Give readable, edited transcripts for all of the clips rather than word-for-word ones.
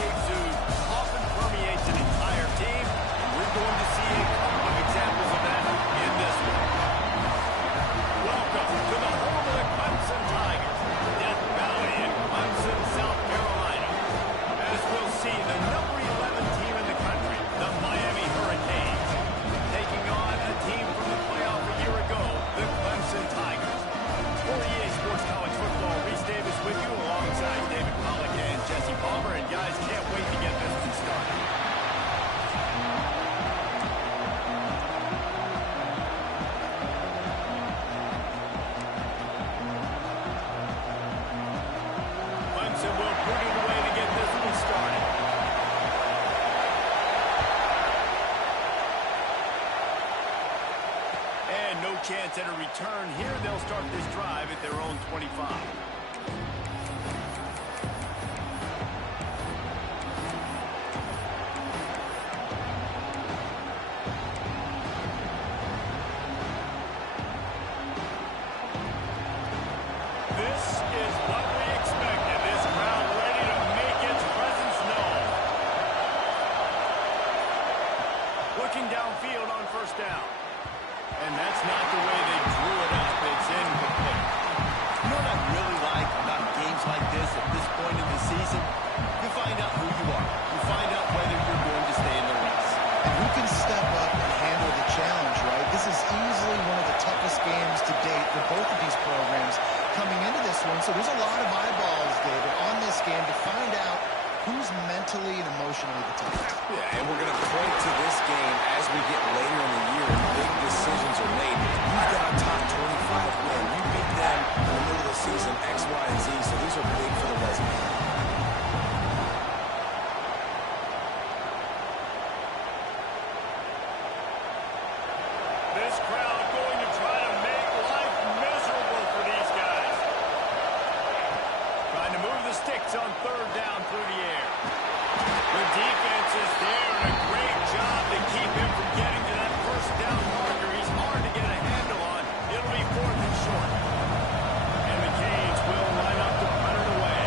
exude often permeates an entire team, and we're going to see a couple of examples of that in this one. Welcome to the home of the Clemson Tigers, Death Valley in Clemson, South Carolina. As we'll see, the number 11 team in the country, the Miami Hurricanes, taking on a team from the playoff a year ago, the Clemson Tigers. For EA Sports College Football, Reese Davis with you alongside David Pollack and Jesse Palmer. And guys, can't wait to get this one started. Clemson will put it away to get this one started. And no chance at a return here. They'll start this drive at their own 25. This is what we expected. This crowd ready to make its presence known. Looking downfield on first down. And that's not the way they drew it up. It's incomplete. You know what I really like about games like this at this point in the season? You find out who you are. You find out whether you're going to stay in the race. And who can step up and handle the challenge, right? This is easily one of the toughest games to date for both of these programs coming into this one. So there's a lot of eyeballs, David, on this game to find out who's mentally and emotionally the toughest. Yeah, and we're going to point to this game as we get later in the year and big decisions are made. You've got a top 25 win. You beat them in the middle of the season, X, Y, and Z, so these are big for the resume. This crowd going to try to make life miserable for these guys. Trying to move the sticks on third down through the air. The defense is there, and a great job to keep him from getting to that first down marker. He's hard to get a handle on. It'll be fourth and short. And the Canes will line up to punt it away.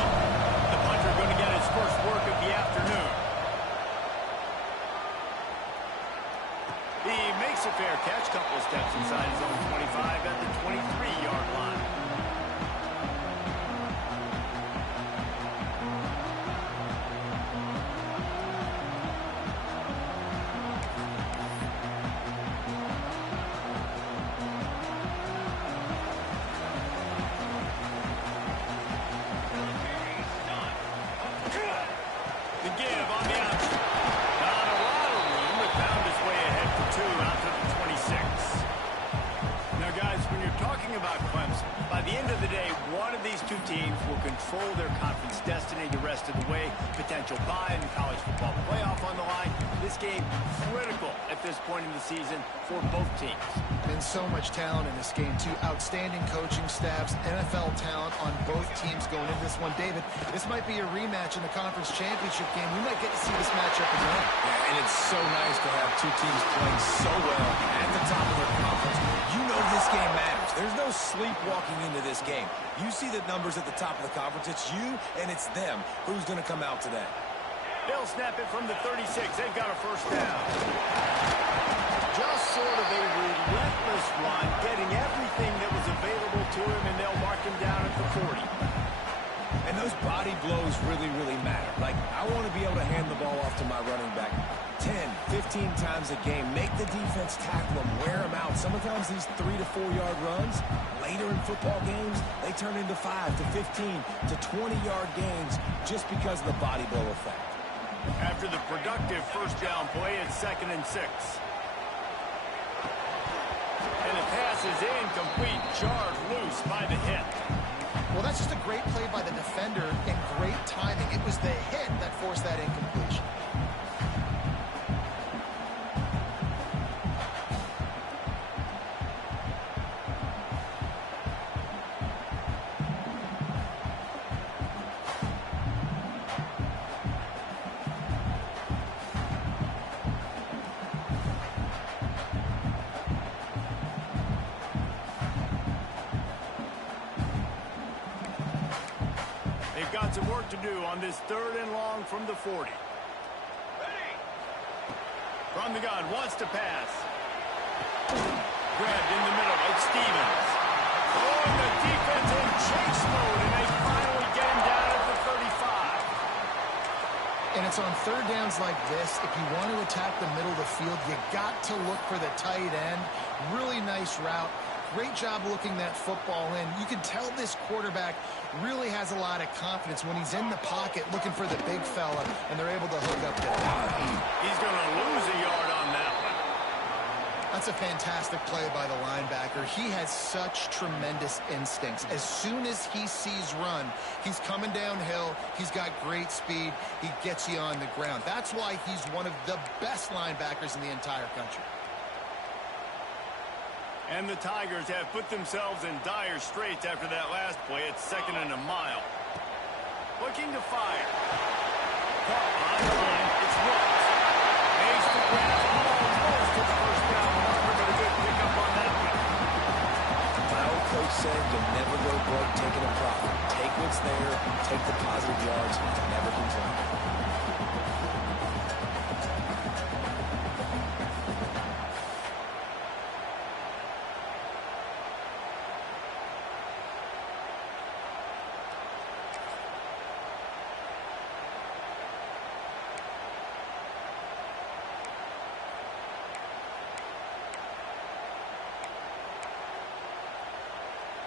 The punter going to get his first work of the afternoon. He makes a fair catch, couple of steps inside his own 25 at the 23-yard line. The give on the option. Not a lot of room, but found his way ahead for two out to the 26. Now, guys, when you're talking about Clemson, by the end of the day, one of these two teams will control their conference destiny the rest of the way. Potential bye in the college football playoff on the line. This game critical at this point in the season for both teams. And so much talent in this game, too. Outstanding coaching staffs, NFL talent on both teams going into this one. David, this might be a rematch in the conference championship game. We might get to see this matchup again. Yeah, and it's so nice to have two teams playing so well at the top of their conference. You know this game matters. There's no sleepwalking into this game. You see the numbers at the top of the conference. It's you and it's them. Who's going to come out today? They'll snap it from the 36. They've got a first down. Just sort of a relentless run, getting everything that was available to him, and they'll mark him down at the 40. And those body blows really, really matter. Like, I want to be able to hand the ball off to my running back 10, 15 times a game. Make the defense tackle them, wear them out. Sometimes these 3 to 4 yard runs, later in football games, they turn into 5 to 15 to 20-yard gains just because of the body blow effect. After the productive first down play, it's 2nd and 6. And the pass is incomplete, jarred loose by the hit. Well, that's just a great play by the defender and great timing. It was the hit that forced that incompletion. They've got some work to do on this 3rd and long from the 40. From the gun, wants to pass. Grabbed in the middle, it's Stevens. Oh, and the defense in chase mode, and they finally get him down at the 35. And it's on 3rd downs like this. If you want to attack the middle of the field, you got to look for the tight end. Really nice route. Great job looking that football in. You can tell this quarterback really has a lot of confidence when he's in the pocket looking for the big fella, and they're able to hook up there. He's going to lose a yard on that one. That's a fantastic play by the linebacker. He has such tremendous instincts. As soon as he sees run, he's coming downhill. He's got great speed. He gets you on the ground. That's why he's one of the best linebackers in the entire country. And the Tigers have put themselves in dire straits after that last play. It's 2nd and a mile. Looking to fire. Caught on the line. It's Woods. Makes the grab almost to the 1st down marker, but a good pickup on that one. My old coach said you'll never go broke taking a profit. Take what's there, take the positive yards, and never complain.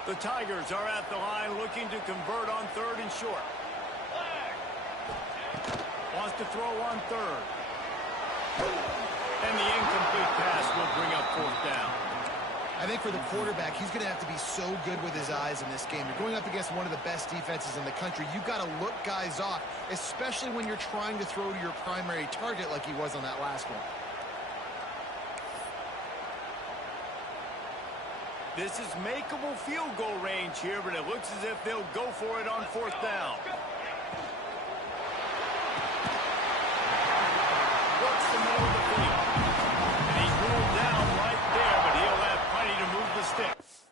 The Tigers are at the line looking to convert on 3rd and short. Wants to throw on 3rd. And the incomplete pass will bring up 4th down. I think for the quarterback, he's going to have to be so good with his eyes in this game. You're going up against one of the best defenses in the country. You've got to look guys off, especially when you're trying to throw to your primary target like he was on that last one. This is makeable field goal range here, but it looks as if they'll go for it on 4th down. Works the middle of the field. And he's ruled down right there, but he'll have plenty to move the sticks.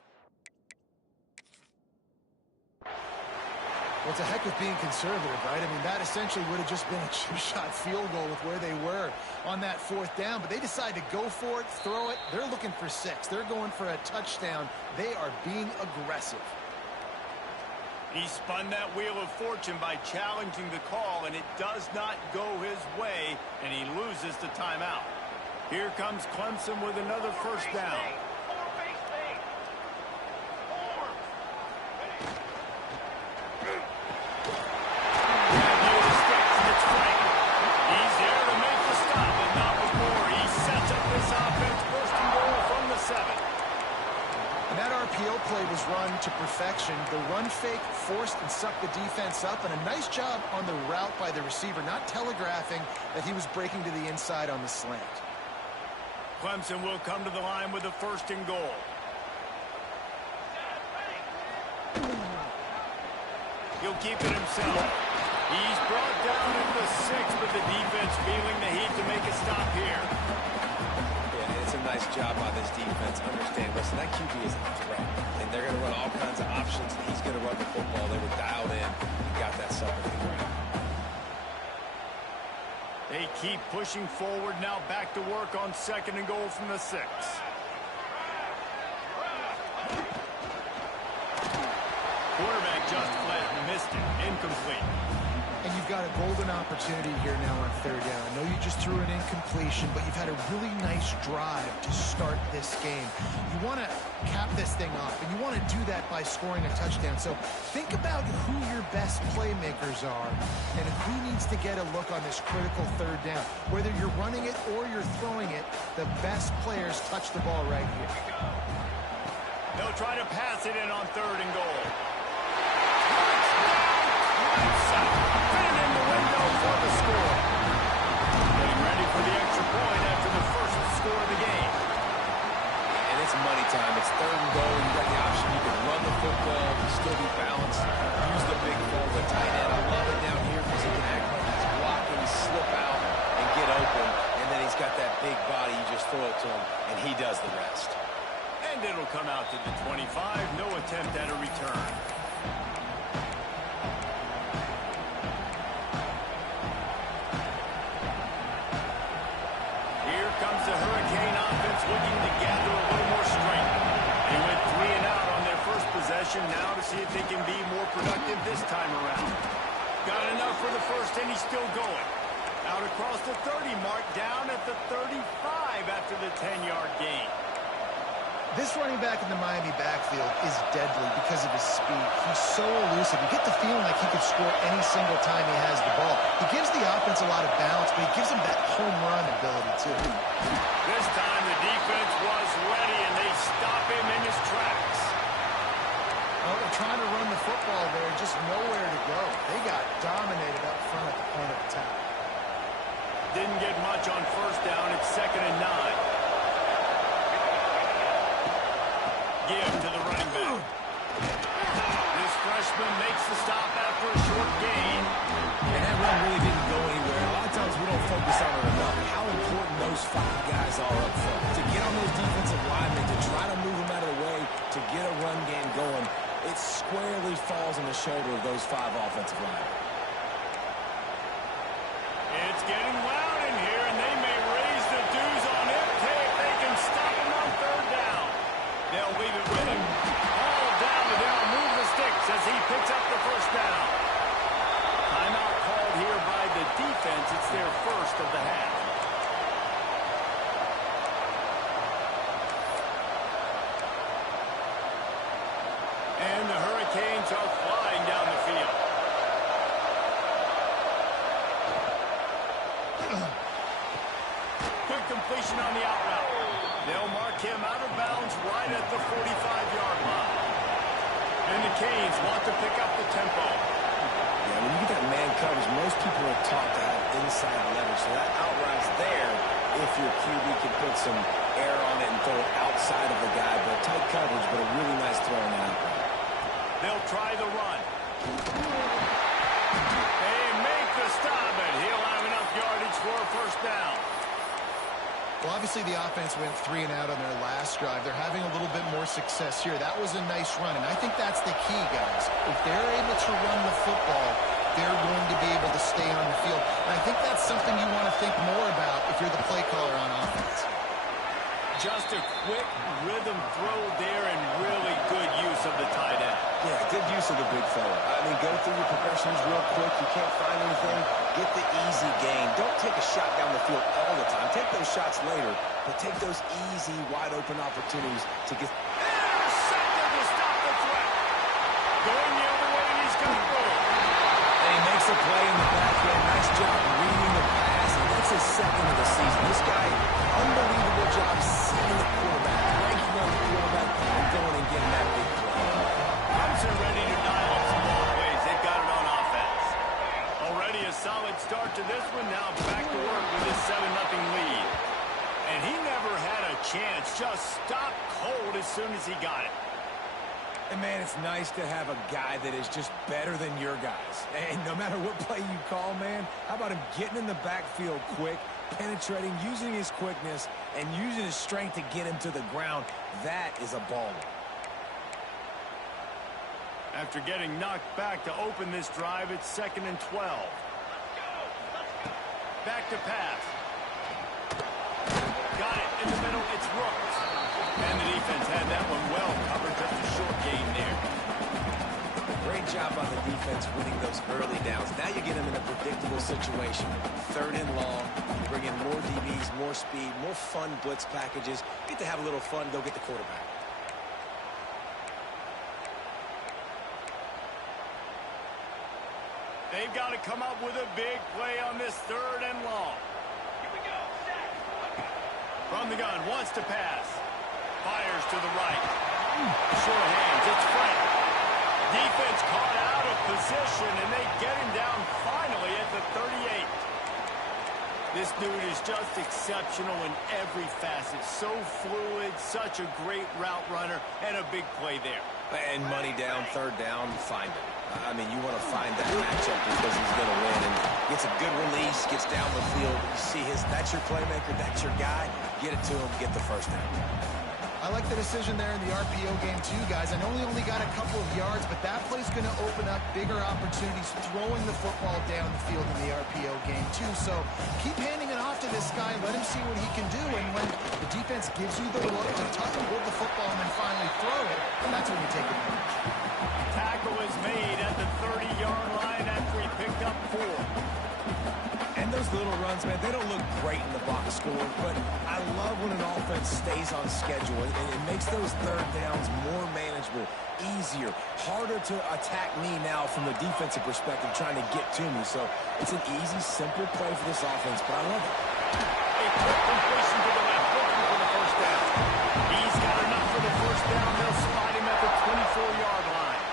Well, it's a heck with being conservative, right? I mean, that essentially would have just been a chip-shot field goal with where they were on that 4th down. But they decide to go for it, throw it. They're looking for 6. They're going for a touchdown. They are being aggressive. He spun that wheel of fortune by challenging the call, and it does not go his way, and he loses the timeout. Here comes Clemson with another 1st down. Play was run to perfection. The run fake forced and sucked the defense up, and a nice job on the route by the receiver, not telegraphing that he was breaking to the inside on the slant. Clemson will come to the line with a 1st and goal. He'll keep it himself. He's brought down at the 6, but the defense feeling the heat to make a stop here. Yeah, it's a nice job by this defense. Understand, listen, that QB is a threat. And they're going to run all kinds of options, and he's going to run the football. They were dialed in and got that sucker to the ground. They keep pushing forward, now back to work on 2nd and goal from the 6. Quarterback just flat missed it. Incomplete. And you've got a golden opportunity here now on 3rd down. I know you just threw an incompletion, but you've had a really nice drive to start this game. You want to cap this thing off, and you want to do that by scoring a touchdown. So think about who your best playmakers are and who needs to get a look on this critical 3rd down. Whether you're running it or you're throwing it, the best players touch the ball right here. They'll try to pass it in on 3rd and goal. In the window for the score. Getting ready for the extra point after the 1st score of the game. And it's money time. It's 3rd and goal. You got the option. You can run the football, you still be balanced. Use the big ball, the tight end. I love it down here because he can act like he's blocking, slip out, and get open. And then he's got that big body. You just throw it to him, and he does the rest. And it'll come out to the 25. No attempt at a return. possession now to see if they can be more productive this time around. Got enough for the first, and he's still going. Out across the 30 mark, down at the 35 after the 10-yard gain. This running back in the Miami backfield is deadly because of his speed. He's so elusive. You get the feeling like he could score any single time he has the ball. He gives the offense a lot of balance, but he gives them that home run ability, too. This time the defense was ready, and they stop him in his tracks. Well, they're trying to run the football there, just nowhere to go. They got dominated up front at the point of attack. Didn't get much on first down. It's 2nd and 9. Give to the running back. This freshman makes the stop after a short gain. And that run really didn't go anywhere. A lot of times we don't focus on it enough. How important those 5 guys are up front. To get on those defensive linemen, to try to move them out of the way, to get a run game going, it squarely falls on the shoulder of those 5 offensive linemen. It's getting loud in here, and they may raise the dues on him if they can stop him on 3rd down. They'll leave it with him. All down, and they'll move the sticks as he picks up the first down. Timeout called here by the defense. It's their first of the half. And the Hurricanes are flying down the field. Good completion on the out route. They'll mark him out of bounds right at the 45-yard line. And the Canes want to pick up the tempo. Yeah, when you get that man coverage, most people are taught to have inside leverage. So that out route's there if your QB can put some air on it and throw it outside of the guy. But tight coverage, but a really nice throw in that out route. They'll try the run. They make the stop, and he'll have enough yardage for a first down. Well, obviously the offense went 3 and out on their last drive. They're having a little bit more success here. That was a nice run, and I think that's the key, guys. If they're able to run the football, they're going to be able to stay on the field. And I think that's something you want to think more about if you're the play caller on offense. Just a quick rhythm throw there, and really good use of the tight end. Yeah, good use of the big fella. I mean, go through your progressions real quick. You can't find anything. Get the easy gain. Don't take a shot down the field all the time. Take those shots later, but take those easy, wide-open opportunities to get... Intercepted to stop the threat. Going the other way, and he's got room. And he makes a play in the backfield. Nice job reading the pass. And that's his 2nd of the season. This guy, unbelievable job seeing the quarterback, breaking on the quarterback, and going and getting that big play. Clemson ready to dial up some ball plays. They've got it on offense. Already a solid start to this one. Now back to work with his 7-0 lead. And he never had a chance. Just stopped cold as soon as he got it. And, man, it's nice to have a guy that is just better than your guys. And no matter what play you call, man, how about him getting in the backfield quick, penetrating, using his quickness, and using his strength to get him to the ground. That is a baller. After getting knocked back to open this drive, it's 2nd and 12. Back to pass. Got it in the middle. It's Rooks. And the defense had that one well covered. Just a short gain there. Great job on the defense winning those early downs. Now you get them in a predictable situation. 3rd and long. You bring in more DBs, more speed, more fun blitz packages. Get to have a little fun. Go get the quarterback. They've got to come up with a big play on this 3rd and long. Here we go. From the gun, wants to pass. Fires to the right. Short hands, it's Frank. Defense caught out of position, and they get him down finally at the 38. This dude is just exceptional in every facet. So fluid, such a great route runner, and a big play there. And money down, 3rd down, find him. I mean, you want to find that matchup because he's going to win. And gets a good release, gets down the field. You see that's your playmaker, that's your guy. Get it to him, get the first down. I like the decision there in the RPO game too, guys. I know he only got a couple of yards, but that play's going to open up bigger opportunities throwing the football down the field in the RPO game too. So keep handing it off off to this guy, let him see what he can do, and when the defense gives you the look to tuck and hold the football and then finally throw it, that's when you take advantage. Tackle is made at the 30-yard line after he picked up 4. And those little runs, man, they don't look great in the box score, but I love when an offense stays on schedule. It makes those third downs more manageable, easier, harder to attack me now from the defensive perspective trying to get to me. So it's an easy, simple play for this offense, but I love it. A quick completion to the left, looking for the first down. He's got enough for the first down. They'll spot him at the 24-yard line.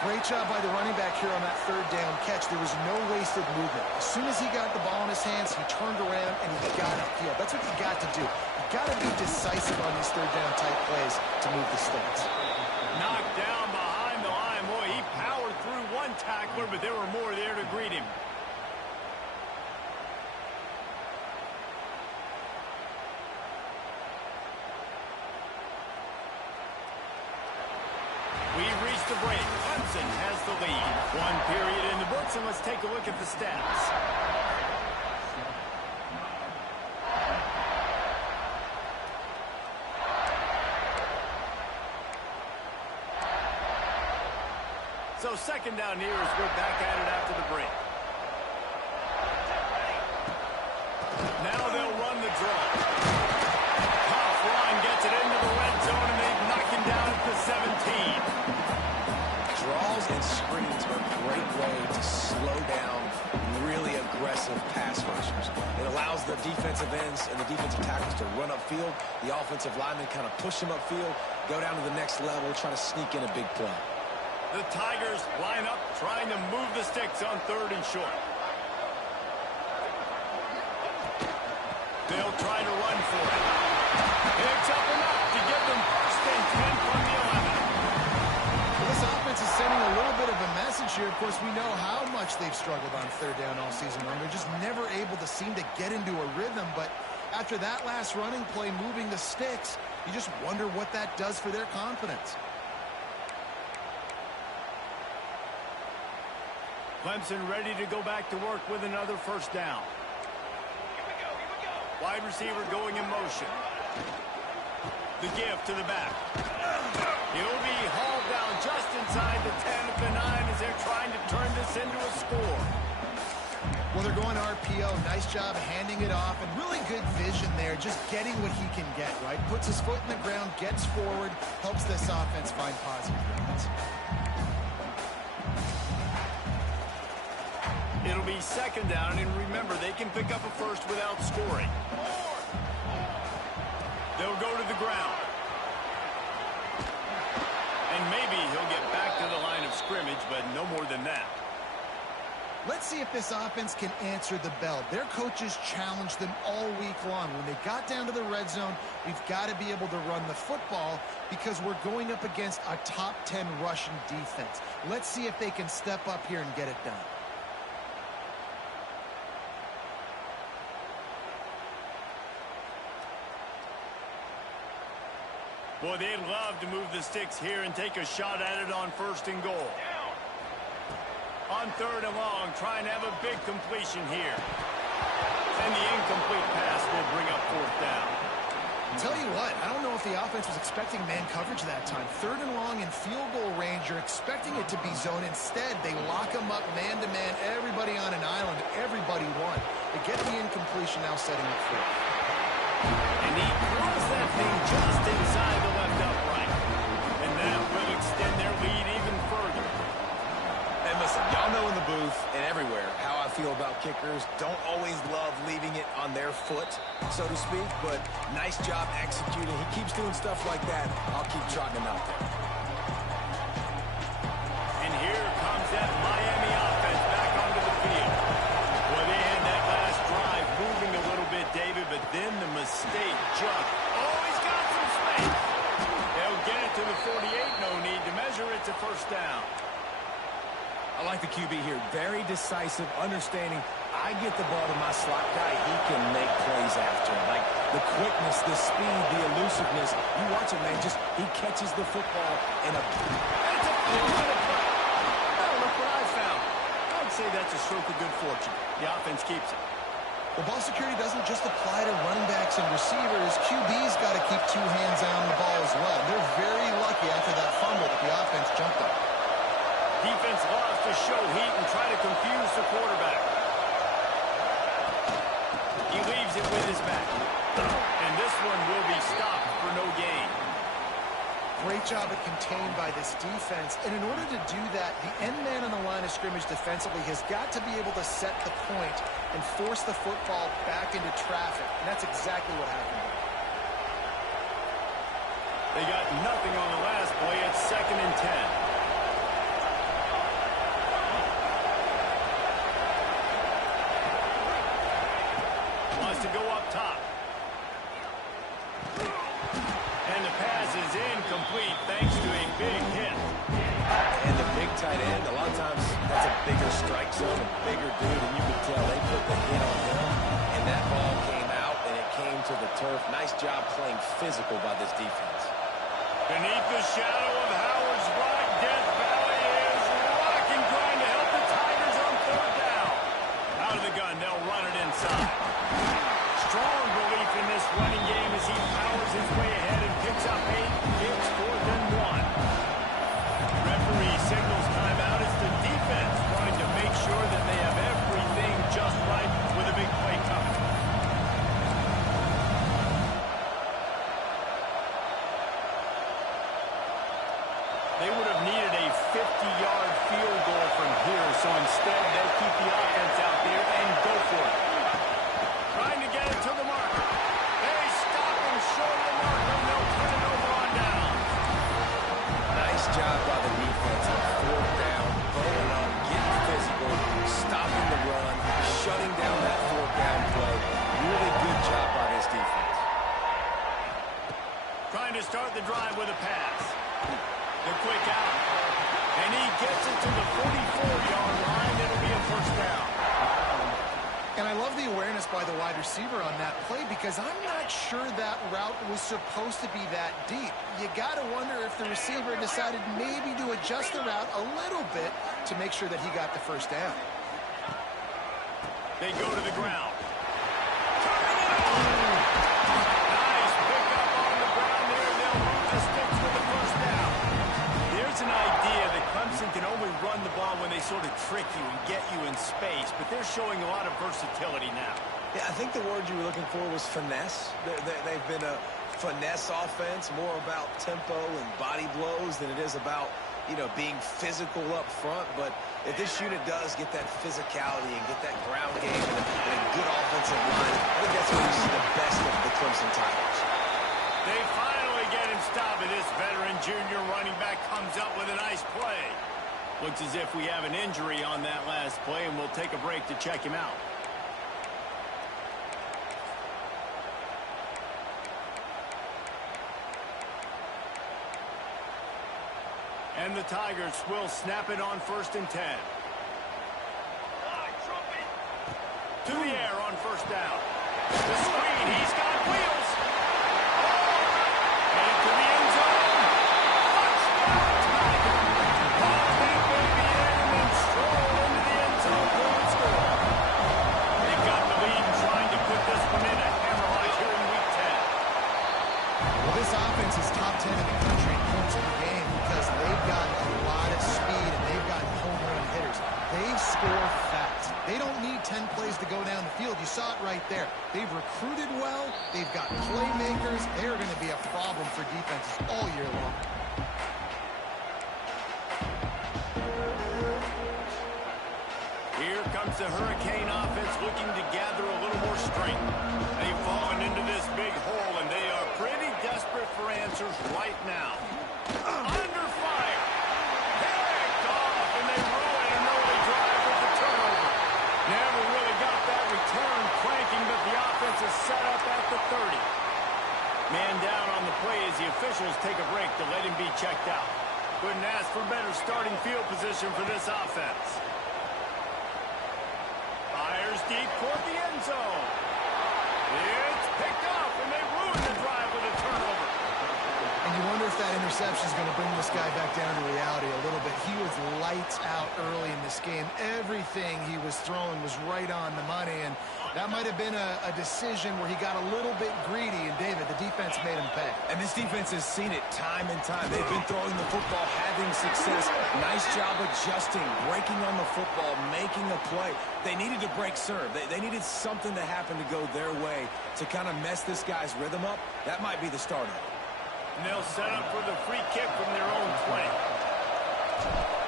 Great job by the running back here on that third down catch. There was no wasted movement. As soon as he got the ball in his hands, he turned around and he got upfield. That's what you got to do. You got to be decisive on these third down type plays to move the sticks. Knocked down behind the line. Boy, he powered through one tackler, but there were more there to greet him. We've reached the break. Clemson has the lead. 1 period in the books, and let's take a look at the stats. So second down here as we're back at it after the break. Now they'll run the draw. Tough run gets it into the red zone, and they knock him down at the 17. Draws and screens are a great way to slow down really aggressive pass rushers. It allows the defensive ends and the defensive tackles to run upfield. The offensive linemen kind of push them upfield, go down to the next level, try to sneak in a big play. The Tigers line up, trying to move the sticks on 3rd and short. They'll try to run for it. Picks up enough to give them 1st and 10 from the 11. This offense is sending a little bit of a message here. Of course, we know how much they've struggled on third down all season long. They're just never able to seem to get into a rhythm. But after that last running play, moving the sticks, you just wonder what that does for their confidence. Clemson ready to go back to work with another first down. Here we go. Wide receiver going in motion. The give to the back. He'll be hauled down just inside the 10 at the 9 as they're trying to turn this into a score. Well, they're going RPO. Nice job handing it off, and really good vision there, just getting what he can get, right? Puts his foot in the ground, gets forward, helps this offense find positive yards. It'll be second down, and remember, they can pick up a first without scoring. They'll go to the ground. And maybe he'll get back to the line of scrimmage, but no more than that. Let's see if this offense can answer the bell. Their coaches challenged them all week long. When they got down to the red zone, we've got to be able to run the football because we're going up against a top 10 rushing defense. Let's see if they can step up here and get it done. Boy, they'd love to move the sticks here and take a shot at it on 1st and goal. On 3rd and long, trying to have a big completion here. And the incomplete pass will bring up 4th down. Tell you what, I don't know if the offense was expecting man coverage that time. 3rd and long in field goal range, you're expecting it to be zone. Instead, they lock them up man-to-man, everybody on an island, everybody won. They get the incompletion now setting up 4th. And he throws that thing just inside the left upright. And that will extend their lead even further. And listen, y'all know in the booth and everywhere how I feel about kickers. Don't always love leaving it on their foot, so to speak, but nice job executing. He keeps doing stuff like that. I'll keep trotting him out there. And here comes that Miami offense back onto the field. Well, they had that last drive moving a little bit, David, but then the mistake just... Oh, he's got some space. They'll get it to the 48. No need to measure. It's a 1st down. I like the QB here. Very decisive, understanding. I get the ball to my slot guy. He can make plays after. Like the quickness, the speed, the elusiveness. You watch it, man. Just he catches the football in a... It's a 4-minute play. Oh, look what I found. I'd say that's a stroke of good fortune. The offense keeps it. Well, ball security doesn't just apply to running backs and receivers. QB's got to keep two hands on the ball as well. They're very lucky after that fumble that the offense jumped on. Defense loves to show heat and try to confuse the quarterback. He leaves it with his back. And this one will be stopped for no gain. Great job at contained by this defense. And in order to do that, the end man on the line of scrimmage defensively has got to be able to set the point and force the football back into traffic. And that's exactly what happened. They got nothing on the last play. It's 2nd and 10. Wants to go up top. And the pass is incomplete thanks to a big hit. And the big tight end, a lot of times that's a bigger strike zone, a bigger dude, and you could tell they put the hit on him, and that ball came out, and it came to the turf. Nice job playing physical by this defense. Beneath the shadow of Howard's right, Death Valley is rocking, trying to help the Tigers on 3rd down. Out of the gun, they'll run it inside. Strong belief in this running game as he powers his way ahead and picks up 8. It's 4th and 1. Referee signals timeout as the defense wanting to make sure that they have everything just right with a big play coming. They would have needed a 50-yard field goal from here, so instead they'll keep the offense out there and go for it. Trying to get it to the marker. They stop him short of the marker, and they'll turn it over on down. Nice job by the defense on 4th down, bowling up, getting physical, stopping the run, shutting down that 4th down play. Really good job by this defense. Trying to start the drive with a pass. The quick out. And he gets it to the 44-yard line. It'll be a 1st down. And I love the awareness by the wide receiver on that play because I'm not sure that route was supposed to be that deep. You got to wonder if the receiver decided maybe to adjust the route a little bit to make sure that he got the 1st down. They go to the ground. Nice pickup on the ground there. They'll move the sticks with the 1st down. There's an idea that Clemson can only run the ball when they sort of trick you and get you in space, but they're showing a lot of versatility now. Yeah, I think the word you were looking for was finesse. They've been a finesse offense, more about tempo and body blows than it is about, being physical up front. But if this unit does get that physicality and get that ground game and a good offensive line, I think that's when you see the best of the Clemson Tigers. They finally get him stopped, and this veteran junior running back comes up with a nice play. Looks as if we have an injury on that last play, and we'll take a break to check him out. And the Tigers will snap it on 1st and 10. To the air on 1st down. The screen, he's got wheels. And to the end zone. Touchdown, Tigers. Ball that baby in and then stroll into the end zone for the score. They've got the lead and trying to put this one in a hammerlock here in Week 10. Well, this offense is top 10 in the country in points per game because they've got a lot of speed and they've got home run hitters. They score fast. They don't need 10 plays to go down the field. You saw it right there. They've recruited well. They've got playmakers. They're going to be a problem for defenses all year long. Here comes the Hurricane offense looking to gather a little more strength. They've fallen into this big hole, and they are pretty desperate for answers right now. Under fire. Picked off, and they ruin an early drive with the turnover. Never really got that return cranking, but the offense is set up at the 30. Man down on the play as the officials take a break to let him be checked out. Couldn't ask for better starting field position for this offense. Fires deep toward the end zone. It's picked up, and they ruin the drive with a turnover. And you wonder if that interception is going to bring this guy back down to reality a little bit. He was lights out early in this game. Everything he was throwing was right on the money, and That might have been a decision where he got a little bit greedy, and David, the defense made him pay. And this defense has seen it time and time. They've been throwing the football, having success. Nice job adjusting, breaking on the football, making a play. They needed to break serve. They needed something to happen to go their way to kind of mess this guy's rhythm up. That might be the start of it. And they'll set up for the free kick from their own 20.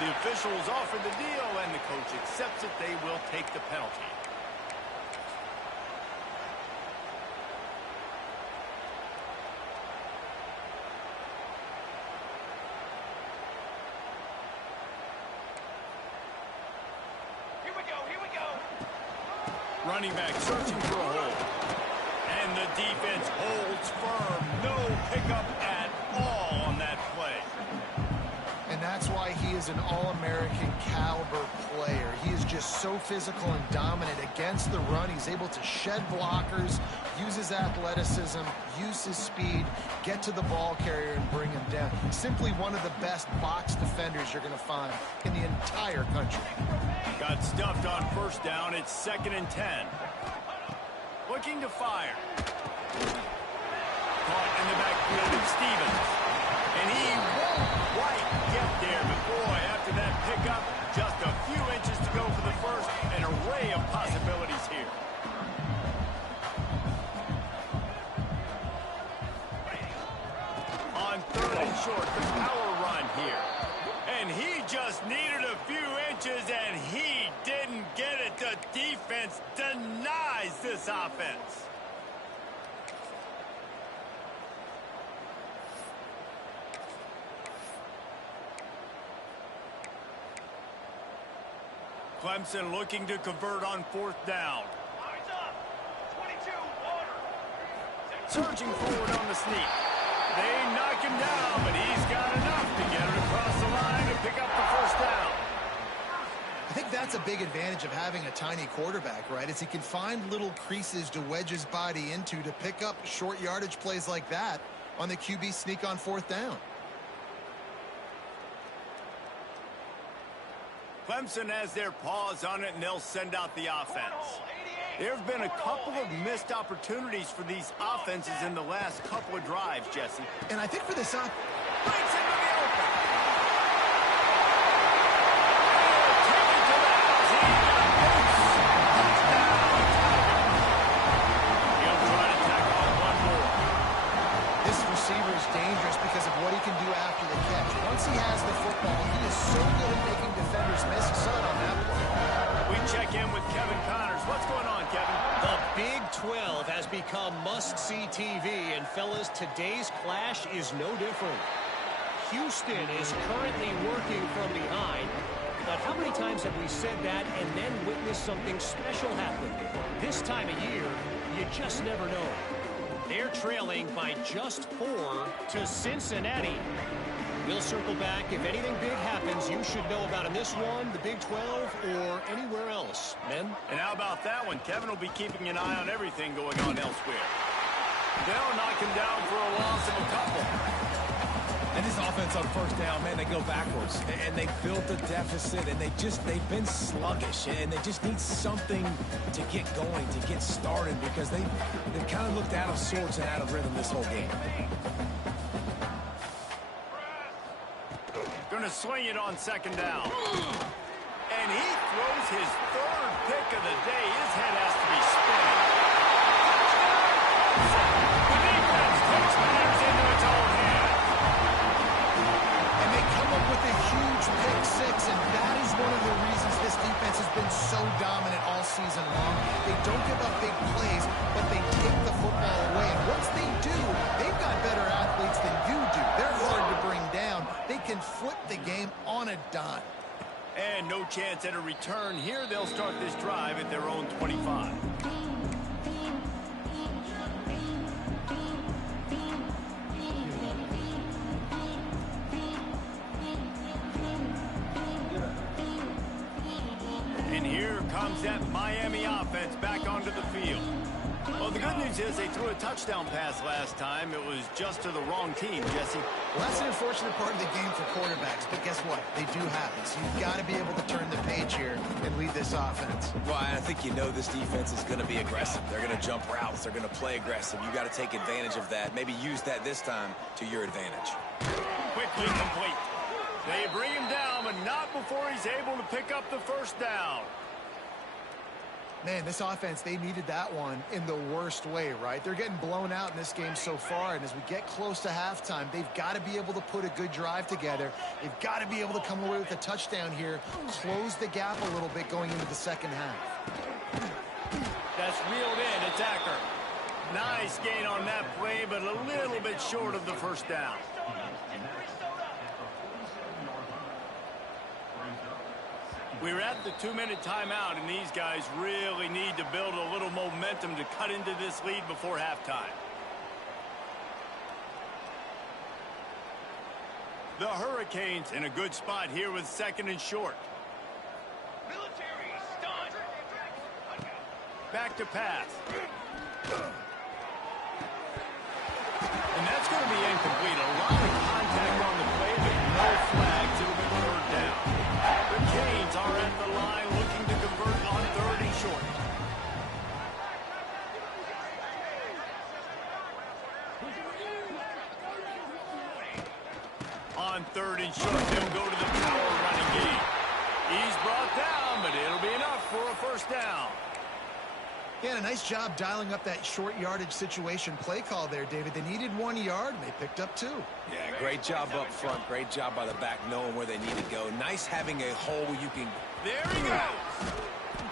The officials offer the deal, and the coach accepts it. They will take the penalty. Here we go. Running back searching for a hole. And the defense holds firm. No pickup at all on that play. And that's why he is an All-American caliber player. He is just so physical and dominant against the run. He's able to shed blockers, use his athleticism, use his speed, get to the ball carrier and bring him down. Simply one of the best box defenders you're going to find in the entire country. Got stuffed on first down. It's 2nd and 10. Looking to fire. Caught in the backfield of Stevens. And he won't quite get there. But boy, after that pickup, just a few inches to go for the first. An array of possibilities here. On 3rd and short, the power run here. And he just needed a few inches, and he didn't get it. The defense denies this offense. Clemson looking to convert on 4th down. Lines up. 22, order. Surging forward on the sneak. They knock him down, but he's got enough to get it across the line and pick up the first down. I think that's a big advantage of having a tiny quarterback, right? Is he can find little creases to wedge his body into to pick up short yardage plays like that on the QB sneak on 4th down. Clemson has their paws on it, and they'll send out the offense. There have been a couple of missed opportunities for these offenses in the last couple of drives, Jesse. And I think for this up, Breaks into the open. Take it to the house. He got loose. Touchdown, Tigers. He'll try to tack on one more. this receiver is dangerous because of what he can do after the catch. Once he has the football, he is so good at making defenders miss. Son on that play. We check in with Kevin Connors. What's going on, Kevin? The Big 12 has become must-see TV, and fellas, today's clash is no different. Houston is currently working from behind, but how many times have we said that and then witnessed something special happen? This time of year, you just never know. They're trailing by just 4 to Cincinnati. We'll circle back. If anything big happens, you should know about in this one, the Big 12, or anywhere else. Men? And how about that one? Kevin will be keeping an eye on everything going on elsewhere. They'll knock him down for a loss of a couple. And this offense on first down, man, they go backwards. And they built a deficit, and they've been sluggish. And they just need something to get going, to get started, because they kind of looked out of sorts and out of rhythm this whole game. Going to swing it on 2nd down. And he throws his 3rd pick of the day. His head has to be spinning. The defense takes matters into its own hands. And they come up with a huge pick 6, and that is one of the reasons this defense has been so dominant all season long. They don't give up big plays, but they take the football away. And once they do, they've got better athletes than you do. They're hard to bring down. They can flip the game on a dime. And no chance at a return here. They'll start this drive at their own 25. And here comes that Miami offense back onto the field. Well, the good news is they threw a touchdown pass last time. It was just to the wrong team, Jesse. Well, that's an unfortunate part of the game for quarterbacks, but guess what? They do happen. So you've got to be able to turn the page here and lead this offense. Well, I think you know this defense is going to be aggressive. They're going to jump routes. They're going to play aggressive. You got to take advantage of that. Maybe use that this time to your advantage. Quickly complete. They bring him down, but not before he's able to pick up the first down. Man, this offense, they needed that one in the worst way, right? They're getting blown out in this game so far, and as we get close to halftime, they've got to be able to put a good drive together. They've got to be able to come away with a touchdown here, close the gap a little bit going into the second half. That's reeled in. It's Acker. Nice gain on that play, but a little bit short of the first down. We're at the 2-minute timeout, and these guys really need to build a little momentum to cut into this lead before halftime. The Hurricanes in a good spot here with 2nd and short. Military, stunned. Back to pass. And that's going to be incomplete. A lot of contact on the play, but no flags. It'll be third down. The Canes are at the line looking to convert on 3rd and short. On 3rd and short, they'll go to the power running game. He's brought down, but it'll be enough for a first down. Yeah, a nice job dialing up that short yardage situation play call there, David. They needed 1 yard, and they picked up 2. Yeah, great job up front. Great job by the back knowing where they need to go. Nice having a hole you can... There he goes.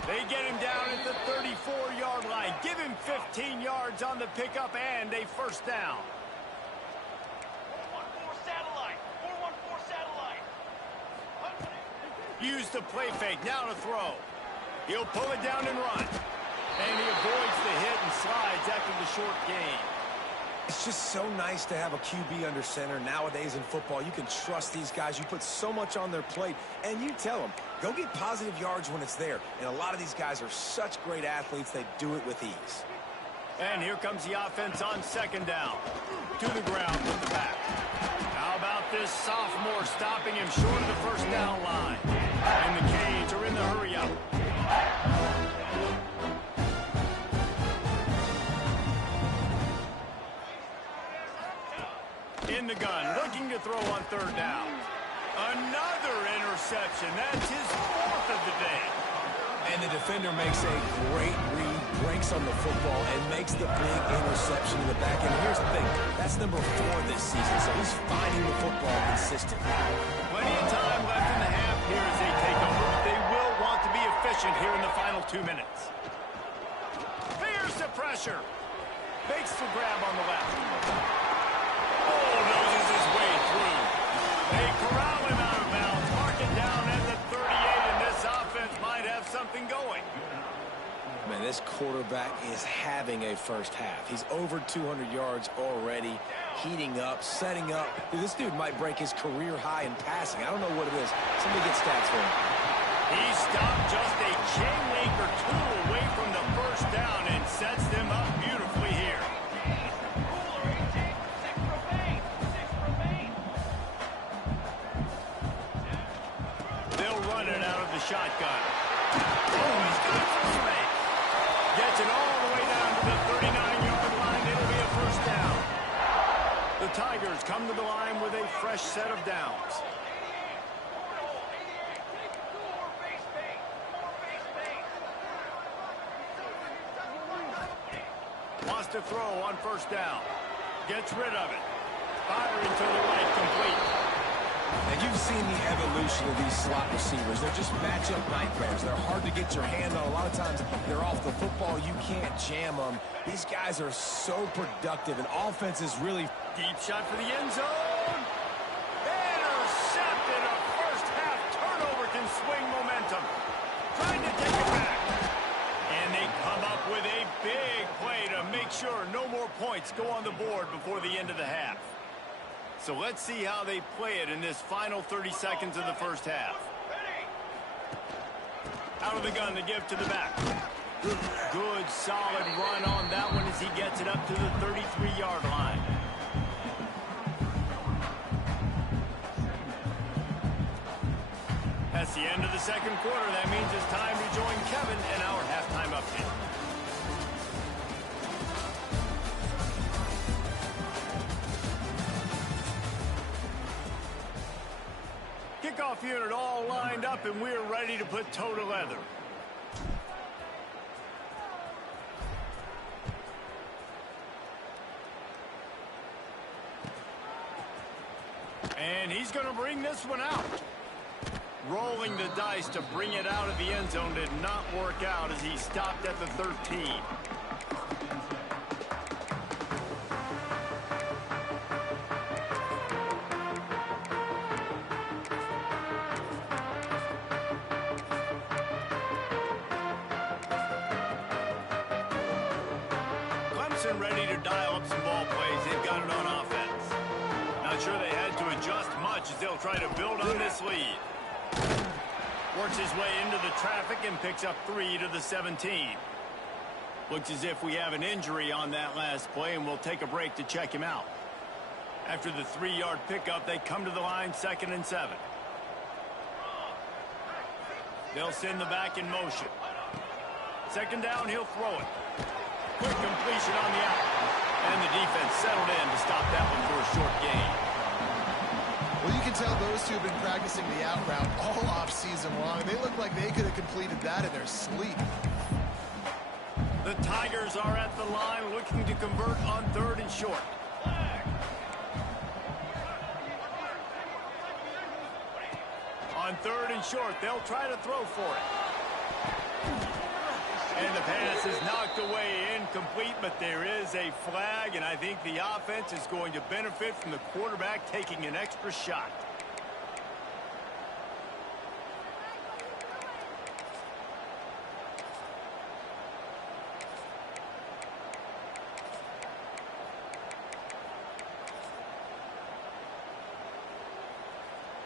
They get him down at the 34-yard line. Give him 15 yards on the pickup and a first down. 414 satellite. 414 satellite. Use the play fake. Now to throw. He'll pull it down and run. And he avoids the hit and slides after the short gain. It's just so nice to have a QB under center. Nowadays in football, you can trust these guys. You put so much on their plate, and you tell them, go get positive yards when it's there. And a lot of these guys are such great athletes, they do it with ease. And here comes the offense on 2nd down. To the ground with the back. How about this sophomore stopping him short of the first down line? And the Canes are in the hurry-up. In the gun, looking to throw on 3rd down. Another interception. That's his 4th of the day. And the defender makes a great read, breaks on the football, and makes the big interception in the back end. Here's the thing. That's number 4 this season, so he's finding the football consistently. Plenty of time left in the half here as they take over, but they will want to be efficient here in the final 2 minutes. Fears the pressure. Makes the grab on the left. Noses his way through. They corral him out of bounds. Mark it down at the 38, and this offense might have something going. Man, this quarterback is having a first half. He's over 200 yards already, heating up, setting up. Dude, this dude might break his career high in passing. I don't know what it is. Somebody get stats for him. He stopped just a chain link or 2 away from the first down and sets them up beautifully here. Shotgun. Oh, he's got some space. Gets it all the way down to the 39-yard line. It'll be a first down. The Tigers come to the line with a fresh set of downs. Wants to throw on first down. Gets rid of it. Firing to the right, complete. And you've seen the evolution of these slot receivers. They're just matchup nightmares. They're hard to get your hand on. A lot of times they're off the football. You can't jam them. These guys are so productive, and offense is really... Deep shot for the end zone. Intercepted. A first-half turnover can swing momentum. Trying to take it back. And they come up with a big play to make sure no more points go on the board before the end of the half. So let's see how they play it in this final 30 seconds of the first half. Out of the gun to give to the back. Good, solid run on that one as he gets it up to the 33-yard line. That's the end of the second quarter. That means it's time to join Kevin in our halftime update. Kickoff unit all lined up, and we're ready to put toe to leather. And he's going to bring this one out. Rolling the dice to bring it out of the end zone did not work out as he stopped at the 13. Clemson ready to dial up some ball plays. They've got it on offense. Not sure they had to adjust much as they'll try to build on this lead. Works his way into the traffic and picks up 3 to the 17. Looks as if we have an injury on that last play, and we'll take a break to check him out. After the 3-yard pickup, they come to the line 2nd and 7. They'll send the back in motion. 2nd down, he'll throw it. Quick completion on the out. And the defense settled in to stop that one for a short gain. Well, you can tell those two have been practicing the out route all off-season long. They look like they could have completed that in their sleep. The Tigers are at the line looking to convert on 3rd and short. On 3rd and short, they'll try to throw for it. And the pass is knocked away, incomplete, but there is a flag, and I think the offense is going to benefit from the quarterback taking an extra shot.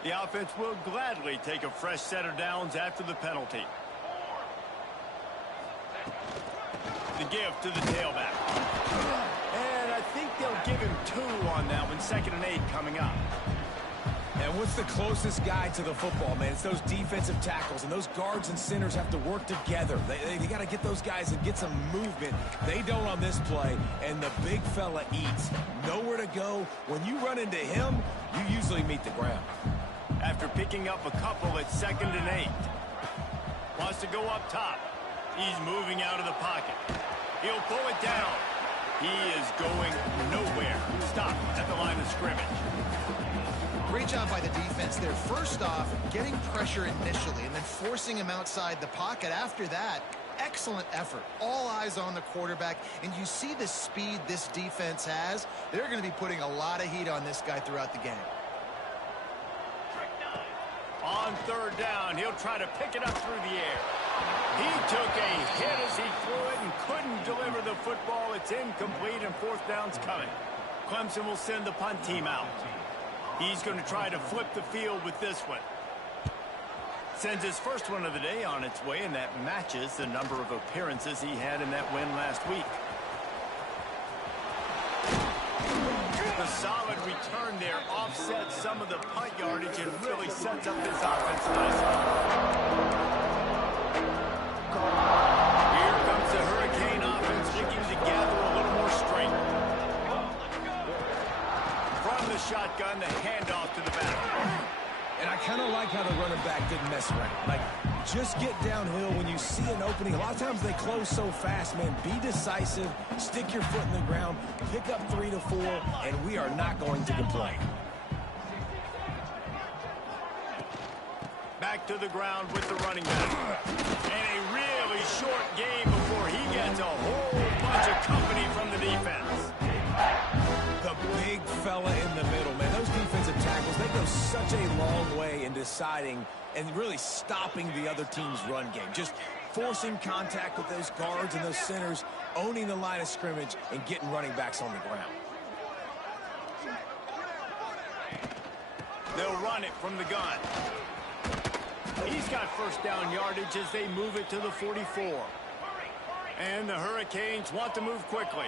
The offense will gladly take a fresh set of downs after the penalty. The give to the tailback. And I think they'll give him 2 on that one. 2nd and 8 coming up. And what's the closest guy to the football, man? It's those defensive tackles, and those guards and centers have to work together. They got to get those guys and get some movement. They don't on this play, and the big fella eats. Nowhere to go. When you run into him, you usually meet the ground. After picking up a couple at 2nd and 8. Wants to go up top. He's moving out of the pocket. He'll pull it down. He is going nowhere. Stop at the line of scrimmage. Great job by the defense there. First off, getting pressure initially and then forcing him outside the pocket. After that, excellent effort. All eyes on the quarterback. And you see the speed this defense has. They're going to be putting a lot of heat on this guy throughout the game. On 3rd down, he'll try to pick it up through the air. He took a hit as he threw it and couldn't deliver the football. It's incomplete, and 4th down's coming. Clemson will send the punt team out. He's going to try to flip the field with this one. Sends his first one of the day on its way, and that matches the number of appearances he had in that win last week. The solid return there offsets some of the punt yardage and really sets up this offense nicely. Here comes the Hurricane offense looking to gather a little more strength. From the shotgun, the handoff to the back. And I kind of like how the running back didn't mess around. Like, just get downhill when you see an opening. A lot of times they close so fast, man. Be decisive, stick your foot in the ground, pick up 3 to 4, and we are not going to complain. Back to the ground with the running back. And a really short game before he gets a whole bunch of company from the defense. The big fella in the middle, man. Those defensive tackles, they go such a long way in deciding and really stopping the other team's run game. Just forcing contact with those guards and those centers, owning the line of scrimmage, and getting running backs on the ground. They'll run it from the gun. He's got 1st down yardage as they move it to the 44. And the Hurricanes want to move quickly.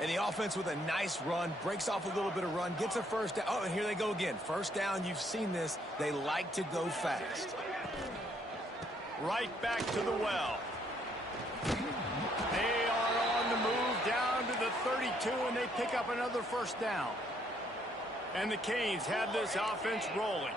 And the offense with a nice run, breaks off a little bit of run, gets a first down. Oh, and here they go again. First down, you've seen this. They like to go fast. Right back to the well. They are on the move down to the 32, and they pick up another first down. And the Canes have this offense rolling.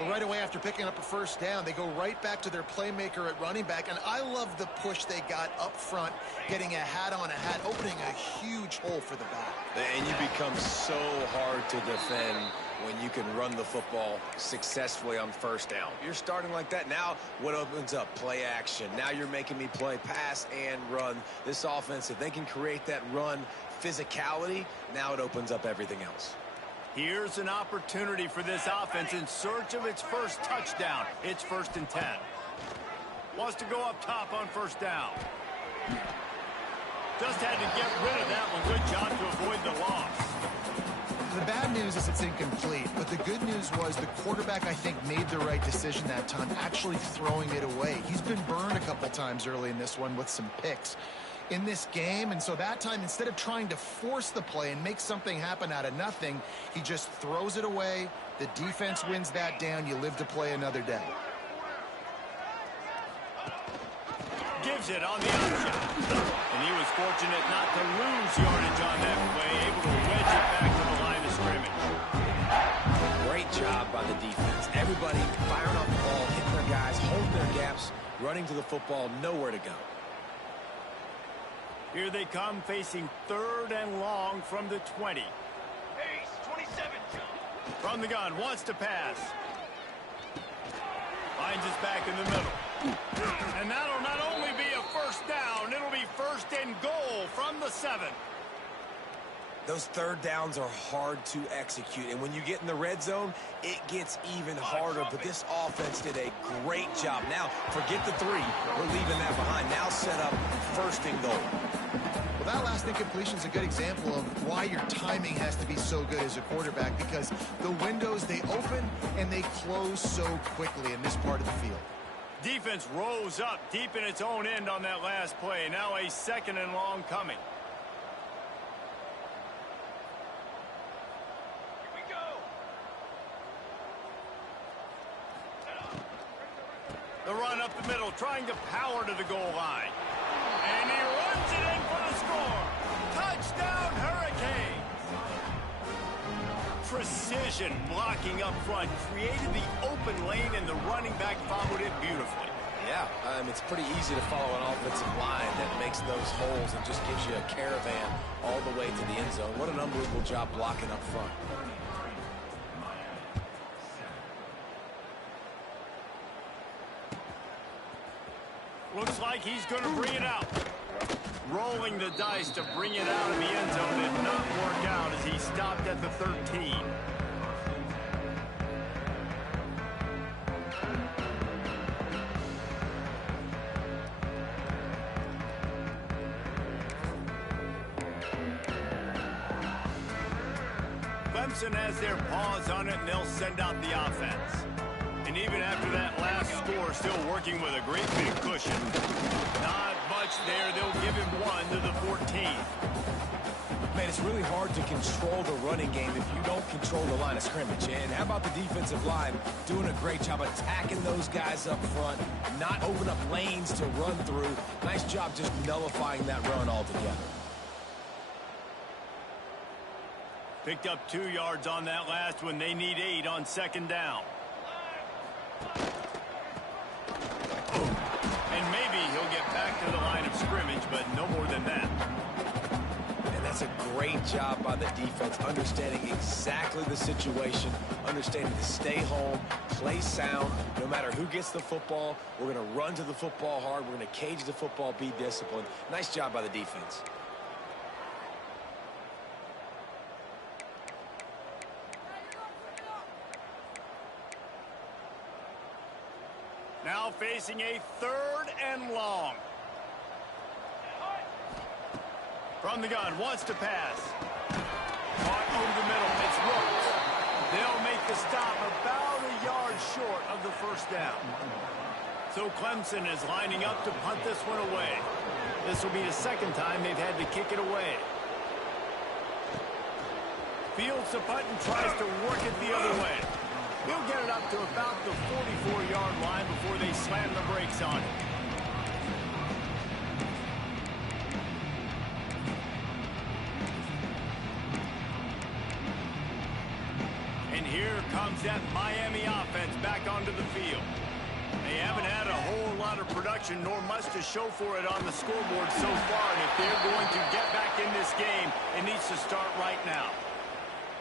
Well, right away after picking up a first down, they go right back to their playmaker at running back. And I love the push they got up front, getting a hat on a hat, opening a huge hole for the back. And you become so hard to defend when you can run the football successfully on first down. You're starting like that. Now what opens up? Play action. Now you're making me play pass and run. This offense, if they can create that run physicality, now it opens up everything else. Here's an opportunity for this offense in search of its first touchdown. It's 1st and 10. Wants to go up top on first down. Just had to get rid of that one. Good job to avoid the loss. The bad news is it's incomplete, but the good news was the quarterback, I think, made the right decision that time, actually throwing it away. He's been burned a couple times early in this one with some picks in this game, and so that time, instead of trying to force the play and make something happen out of nothing, he just throws it away. The defense wins that down. You live to play another day. Gives it on the option. And he was fortunate not to lose yardage on that play, able to wedge it back to the line of scrimmage. Great job by the defense. Everybody firing off the ball, hitting their guys, holding their gaps, running to the football, nowhere to go. Here they come, facing 3rd and long from the 20. Pace, 27. From the gun, wants to pass. Finds his back in the middle. And that'll not only be a first down, it'll be 1st and goal from the 7. Those third downs are hard to execute, and when you get in the red zone, it gets even harder. But this offense did a great job. Now, forget the 3. We're leaving that behind. Now set up 1st and goal. Well, that last incompletion is a good example of why your timing has to be so good as a quarterback, because the windows, they open and they close so quickly in this part of the field. Defense rose up deep in its own end on that last play. Now a 2nd and long coming. Here we go. The run up the middle, trying to power to the goal line. And he runs it in for the score. Touchdown, Hurricanes. Precision blocking up front created the open lane, and the running back followed it beautifully. Yeah, it's pretty easy to follow an offensive line that makes those holes and just gives you a caravan all the way to the end zone. What an unbelievable job blocking up front. Looks like he's going to bring it out. Rolling the dice to bring it out of the end zone did not work out as he stopped at the 13. Clemson has their paws on it, and they'll send out the offense. And even after that last score, still working with a great big cushion. Not much there. They'll give him 1 to the 14th. Man, it's really hard to control the running game if you don't control the line of scrimmage. And how about the defensive line doing a great job attacking those guys up front, not open up lanes to run through. Nice job just nullifying that run altogether. Picked up 2 yards on that last one. They need 8 on 2nd down. And maybe he'll get back to the line of scrimmage, but no more than that. And that's a great job by the defense, understanding exactly the situation, understanding to stay home, play sound. No matter who gets the football, we're going to run to the football hard. We're going to cage the football, be disciplined. Nice job by the defense. Now facing a 3rd and long. From the gun, wants to pass. Caught over the middle, it's Rooks. They'll make the stop about a yard short of the 1st down. So Clemson is lining up to punt this one away. This will be the second time they've had to kick it away. Fields the punt and tries to work it the other way. He'll get it up to about the 44-yard line before they slam the brakes on it. And here comes that Miami offense back onto the field. They haven't had a whole lot of production, nor much to show for it on the scoreboard so far. And if they're going to get back in this game, it needs to start right now.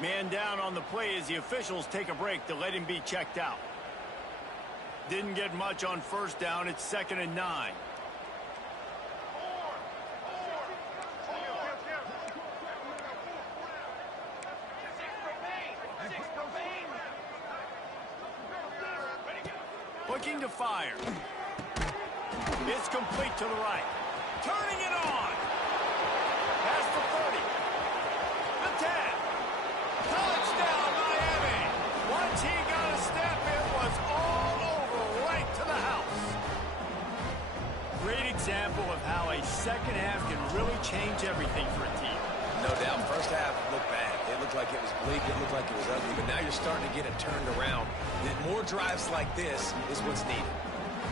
Man down on the play as the officials take a break to let him be checked out. Didn't get much on first down. It's 2nd and 9. Looking to fire. It's complete to the right. Turning it on. Past the 30. The 10. Touchdown, Miami. Once he got a step, it was all over right to the house. Great example of how a second half can really change everything for a team. No doubt. First half looked bad. It looked like it was bleak. It looked like it was ugly. But now you're starting to get it turned around. More drives like this is what's needed.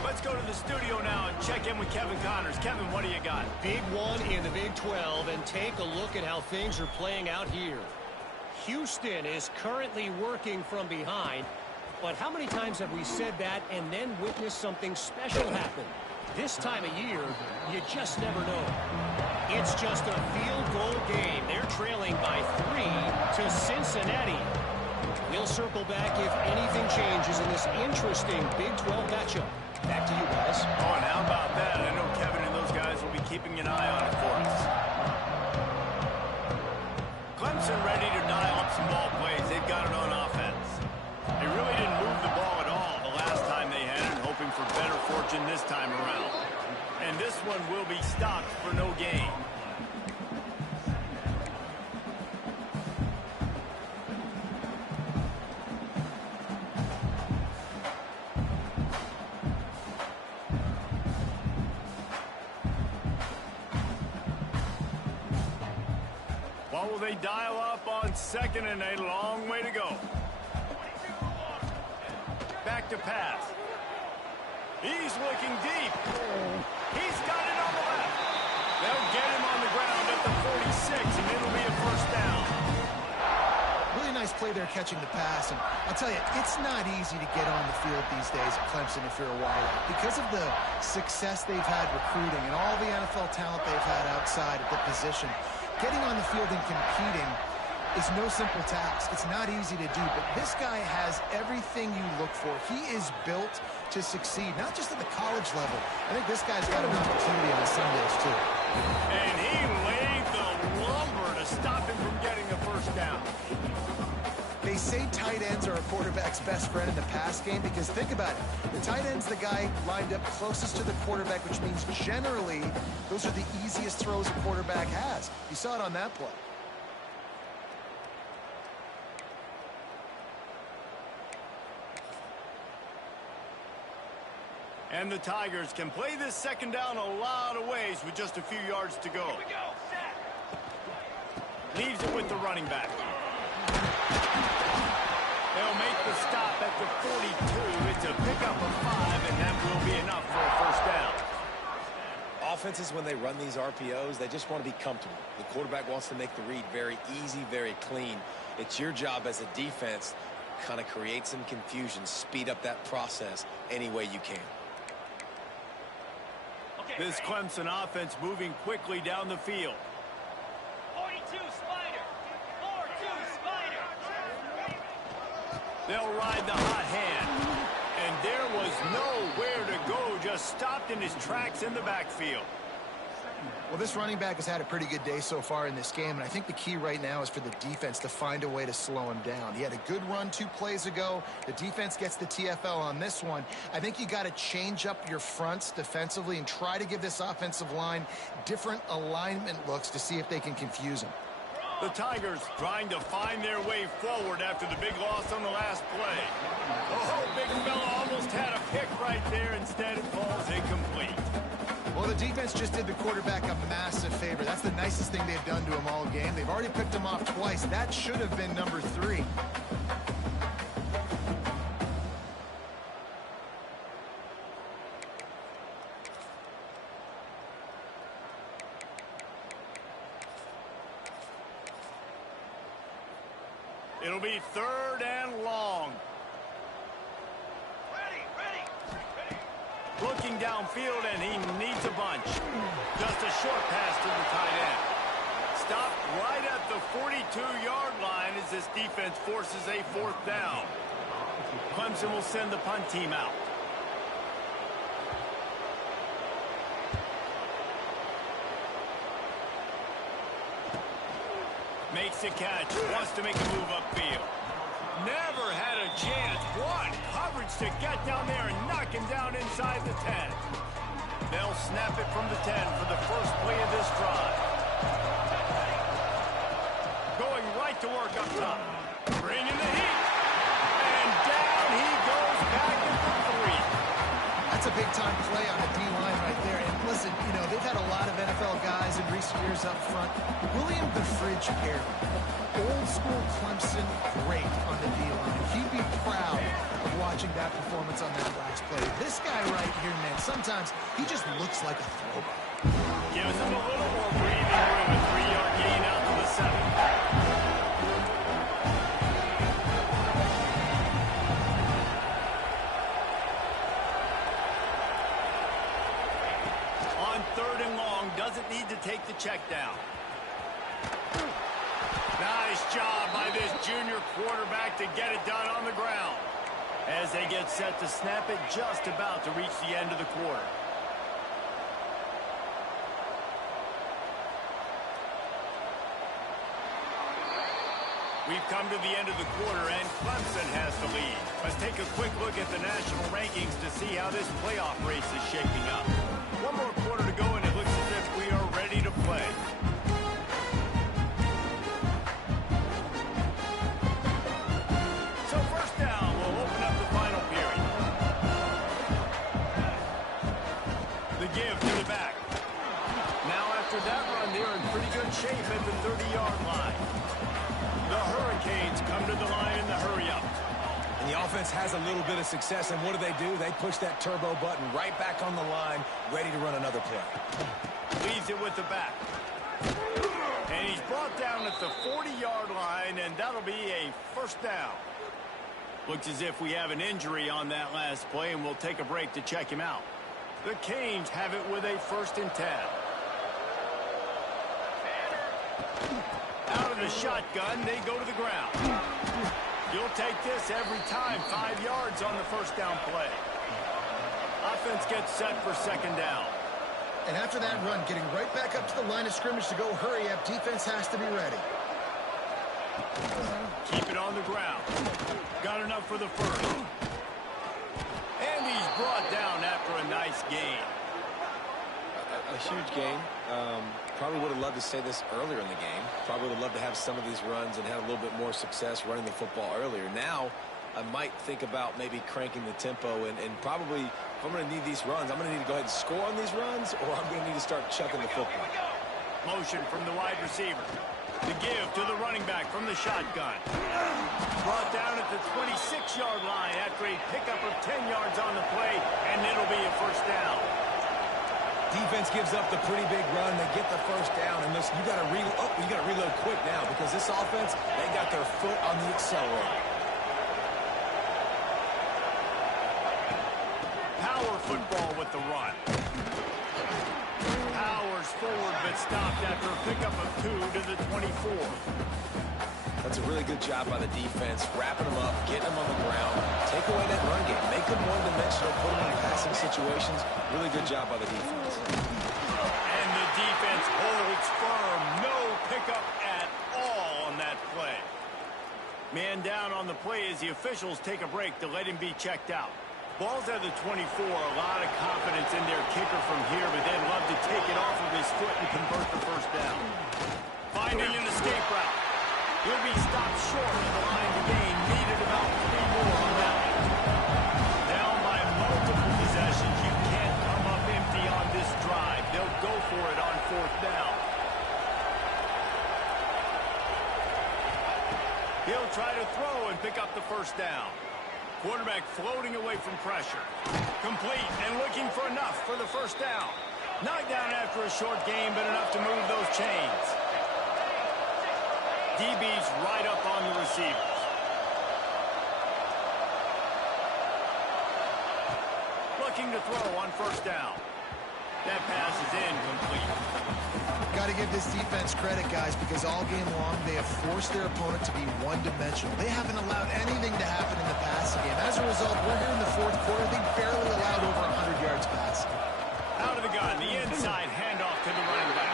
Let's go to the studio now and check in with Kevin Connors. Kevin, what do you got? Big one in the Big 12, and take a look at how things are playing out here. Houston is currently working from behind, but how many times have we said that and then witnessed something special happen? This time of year, you just never know. It's just a field goal game. They're trailing by 3 to Cincinnati. We'll circle back if anything changes in this interesting Big 12 matchup. Back to you guys. Oh, and how about that? I know Kevin and those guys will be keeping an eye on it for us. Clemson ready to dial up some ball plays. They've got it on offense. They really didn't move the ball at all the last time they had it, hoping for better fortune this time around. And this one will be stopped for no gain. What will they dial up on 2nd and a long way to go? Back to pass. He's looking deep. He's got it on the left. They'll get him on the ground at the 46, and it'll be a first down. Really nice play there catching the pass. And I'll tell you, it's not easy to get on the field these days at Clemson if you're a wideout. Because of the success they've had recruiting and all the NFL talent they've had outside at the position, getting on the field and competing is no simple task. It's not easy to do, but this guy has everything you look for. He is built to succeed, not just at the college level. I think this guy's got an opportunity on Sundays, too. And he laid the lumber to stop him from getting the first down. They say tight ends are a quarterback's best friend in the pass game because think about it. The tight end's the guy lined up closest to the quarterback, which means generally those are the easiest throws a quarterback has. You saw it on that play. And the Tigers can play this second down a lot of ways with just a few yards to go. Here we go. Set. Leaves it with the running back. They'll make the stop at the 42. It's a pickup of 5, and that will be enough for a first down. Offenses, when they run these RPOs, they just want to be comfortable. The quarterback wants to make the read very easy, very clean. It's your job as a defense to kind of create some confusion, speed up that process any way you can. This Clemson offense moving quickly down the field. 42 Spider. 4-2 Spider. They'll ride the hot hand. And there was nowhere to go, just stopped in his tracks in the backfield. Well, this running back has had a pretty good day so far in this game, and I think the key right now is for the defense to find a way to slow him down. He had a good run 2 plays ago. The defense gets the TFL on this one. I think you got to change up your fronts defensively and try to give this offensive line different alignment looks to see if they can confuse him. The Tigers trying to find their way forward after the big loss on the last play. Oh, big fella almost had a pick right there. Instead, it falls incomplete. Well, Well, the defense just did the quarterback a massive favor. That's the nicest thing they've done to him all game. They've already picked him off twice. That should have been number 3. It'll be 3rd and long. Looking downfield, and he needs a bunch. Just a short pass to the tight end. Stopped right at the 42-yard line as this defense forces a 4th down. Clemson will send the punt team out. Makes the catch, wants to make a move upfield. Never had a chance. What coverage to get down there and knock him down inside the 10. They'll snap it from the 10 for the first play of this drive. Going right to work up top. Bringing the heat. And down he goes back at the 3. That's a big-time play on the D-line right there. And listen, you know, they've had a lot of NFL guys in recent years up front. William the Fridge Perry, old-school Clemson, great on the D-line. He'd be proud of watching that performance on that last play. This guy right here, man, sometimes he just looks like a throwback. Gives him a little more breathing room. A 3-yard gain out to the 7. Doesn't need to take the check down. Nice job by this junior quarterback to get it done on the ground. As they get set to snap it, just about to reach the end of the quarter. We've come to the end of the quarter, and Clemson has the lead. Let's take a quick look at the national rankings to see how this playoff race is shaping up. One more quarter to go, and it looks as if we are ready to play. So first down, we'll open up the final period. The give to the back. Now after that run, they're in pretty good shape at the 30-yard line. The Hurricanes come to the line in the hurry-up. And the offense has a little bit of success, and what do? They push that turbo button right back on the line, ready to run another play. Leaves it with the back. And he's brought down at the 40-yard line, and that'll be a first down. Looks as if we have an injury on that last play, and we'll take a break to check him out. The Canes have it with a 1st and 10. Out of the shotgun, they go to the ground. You'll take this every time. 5 yards on the first down play. Offense gets set for 2nd down. And after that run, getting right back up to the line of scrimmage to go hurry up, defense has to be ready. Keep it on the ground. Got enough for the first. And he's brought down after a nice gain. A huge game. Probably would have loved to say this earlier in the game. Probably would have loved to have some of these runs and have a little bit more success running the football earlier. Now, I might think about maybe cranking the tempo and probably, if I'm going to need these runs, I'm going to need to go ahead and score on these runs, or I'm going to need to start chucking the football. Motion from the wide receiver. The give to the running back from the shotgun. Brought down at the 26-yard line after a pickup of 10 yards on the play, and it'll be a first down. Defense gives up the pretty big run. They get the first down, and listen, you got to reload quick now because this offense, they got their foot on the accelerator. Power football with the run. Powers forward, but stopped after a pickup of 2 to the 24. That's a really good job by the defense, wrapping them up, getting them on the ground, take away that run game, make them one-dimensional, put them in passing situations. Really good job by the defense. And the defense holds firm. No pickup at all on that play. Man down on the play as the officials take a break to let him be checked out. Ball's at the 24. A lot of confidence in their kicker from here, but they'd love to take it off of his foot and convert the first down. Finding an escape route. He'll be stopped short of the line to gain. Needed about 3 more on that one. Down by multiple possessions. You can't come up empty on this drive. try to throw and pick up the first down. Quarterback floating away from pressure. Complete and looking for enough for the first down. Knocked down after a short game, but enough to move those chains. DB's right up on the receivers. Looking to throw on first down. That pass is incomplete. Got to give this defense credit, guys, because all game long they have forced their opponent to be one-dimensional. They haven't allowed anything to happen in the passing game. As a result, we're here in the fourth quarter. They barely allowed over 100 yards passing. Out of the gun, the inside handoff to the running back.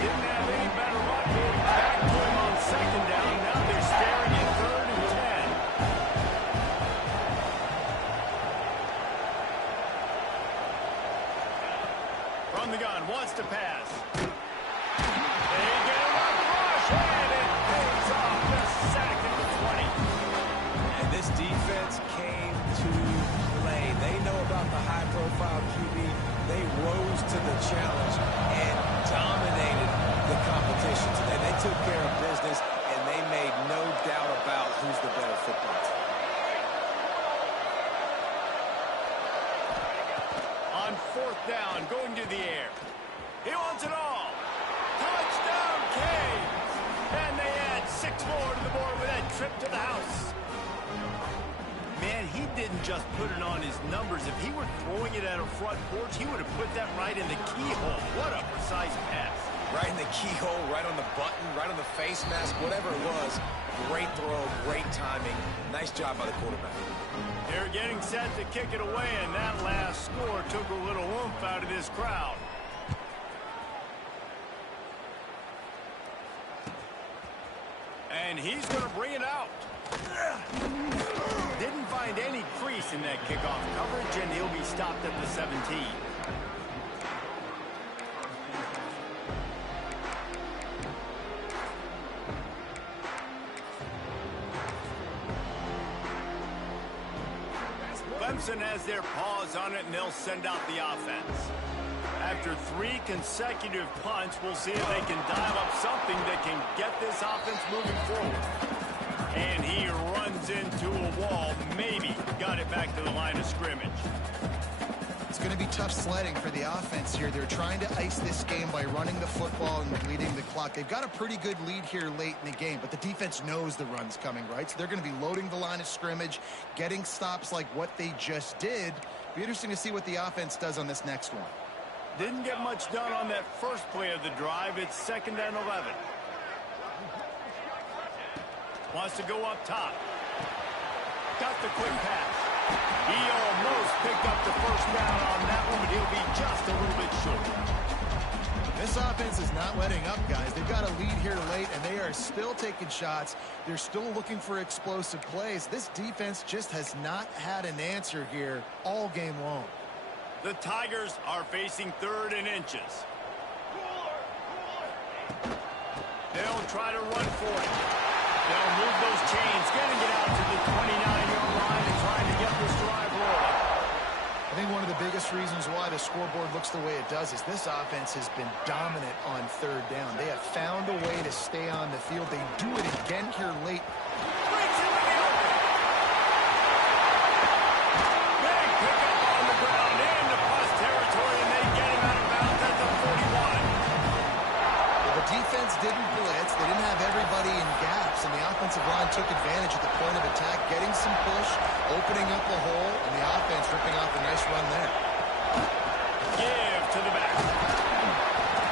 Didn't have any better luck getting back to him on second down. Now they're staring at 3rd and 10. From the gun, wants to pass. They get him on the rush, and it pays off the sack at the 20. And this defense came to play. They know about the high-profile QB. They rose to the challenge and dominated the competition today. They took care of business, and they made no doubt about who's the better football team. On 4th down, going to the air. He wants it all. Touchdown, Canes! And they add 6 more to the board with that trip to the house. Man, he didn't just put it on his numbers. If he were throwing it at a front porch, he would have put that right in the keyhole. What a precise pass. Right in the keyhole, right on the button, right on the face mask, whatever it was. Great throw, great timing. Nice job by the quarterback. They're getting set to kick it away, and that last score took a little oomph out of this crowd. And he's going to bring it out. Didn't find any crease in that kickoff coverage, and he'll be stopped at the 17. Clemson has their paws on it, and they'll send out the offense. After 3 consecutive punts, we'll see if they can dial up something that can get this offense moving forward. And he runs into a wall, maybe got it back to the line of scrimmage. It's going to be tough sledding for the offense here. They're trying to ice this game by running the football and leading the clock. They've got a pretty good lead here late in the game, but the defense knows the run's coming, right? So they're going to be loading the line of scrimmage, getting stops like what they just did. Be interesting to see what the offense does on this next one. Didn't get much done on that first play of the drive. It's 2nd and 11. Wants to go up top. Got the quick pass. He almost picked up the first down on that one, but he'll be just a little bit short. This offense is not letting up, guys. They've got a lead here late, and they are still taking shots. They're still looking for explosive plays. This defense just has not had an answer here all game long. The Tigers are facing 3rd and inches. They'll try to run for it. They'll move those chains, getting it out to the 29-yard line and trying to get this drive rolling. I think one of the biggest reasons why the scoreboard looks the way it does is this offense has been dominant on 3rd down. They have found a way to stay on the field. They do it again here late. Breaks into the open. Big pickup on the ground into plus territory, and they get him out of bounds at the 41. The defense didn't blitz. They didn't have everybody in gaps, and the offensive line took advantage at the point of attack, getting some push, opening up a hole, and the offense ripping off a nice run there. Give to the back.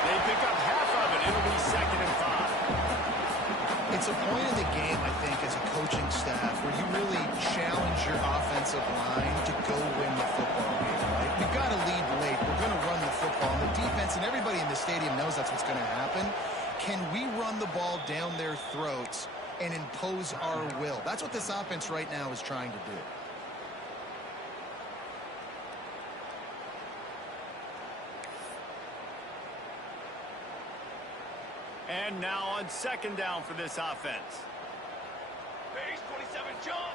They pick up half of it. It'll be 2nd and 5. It's a point in the game, I think, as a coaching staff, where you really challenge your offensive line to go win the football game, right? We've got to lead late. We're going to run the football. And the defense and everybody in the stadium knows that's what's going to happen. Can we run the ball down their throats and impose our will? That's what this offense right now is trying to do. And now on 2nd down for this offense. Base 27 jump.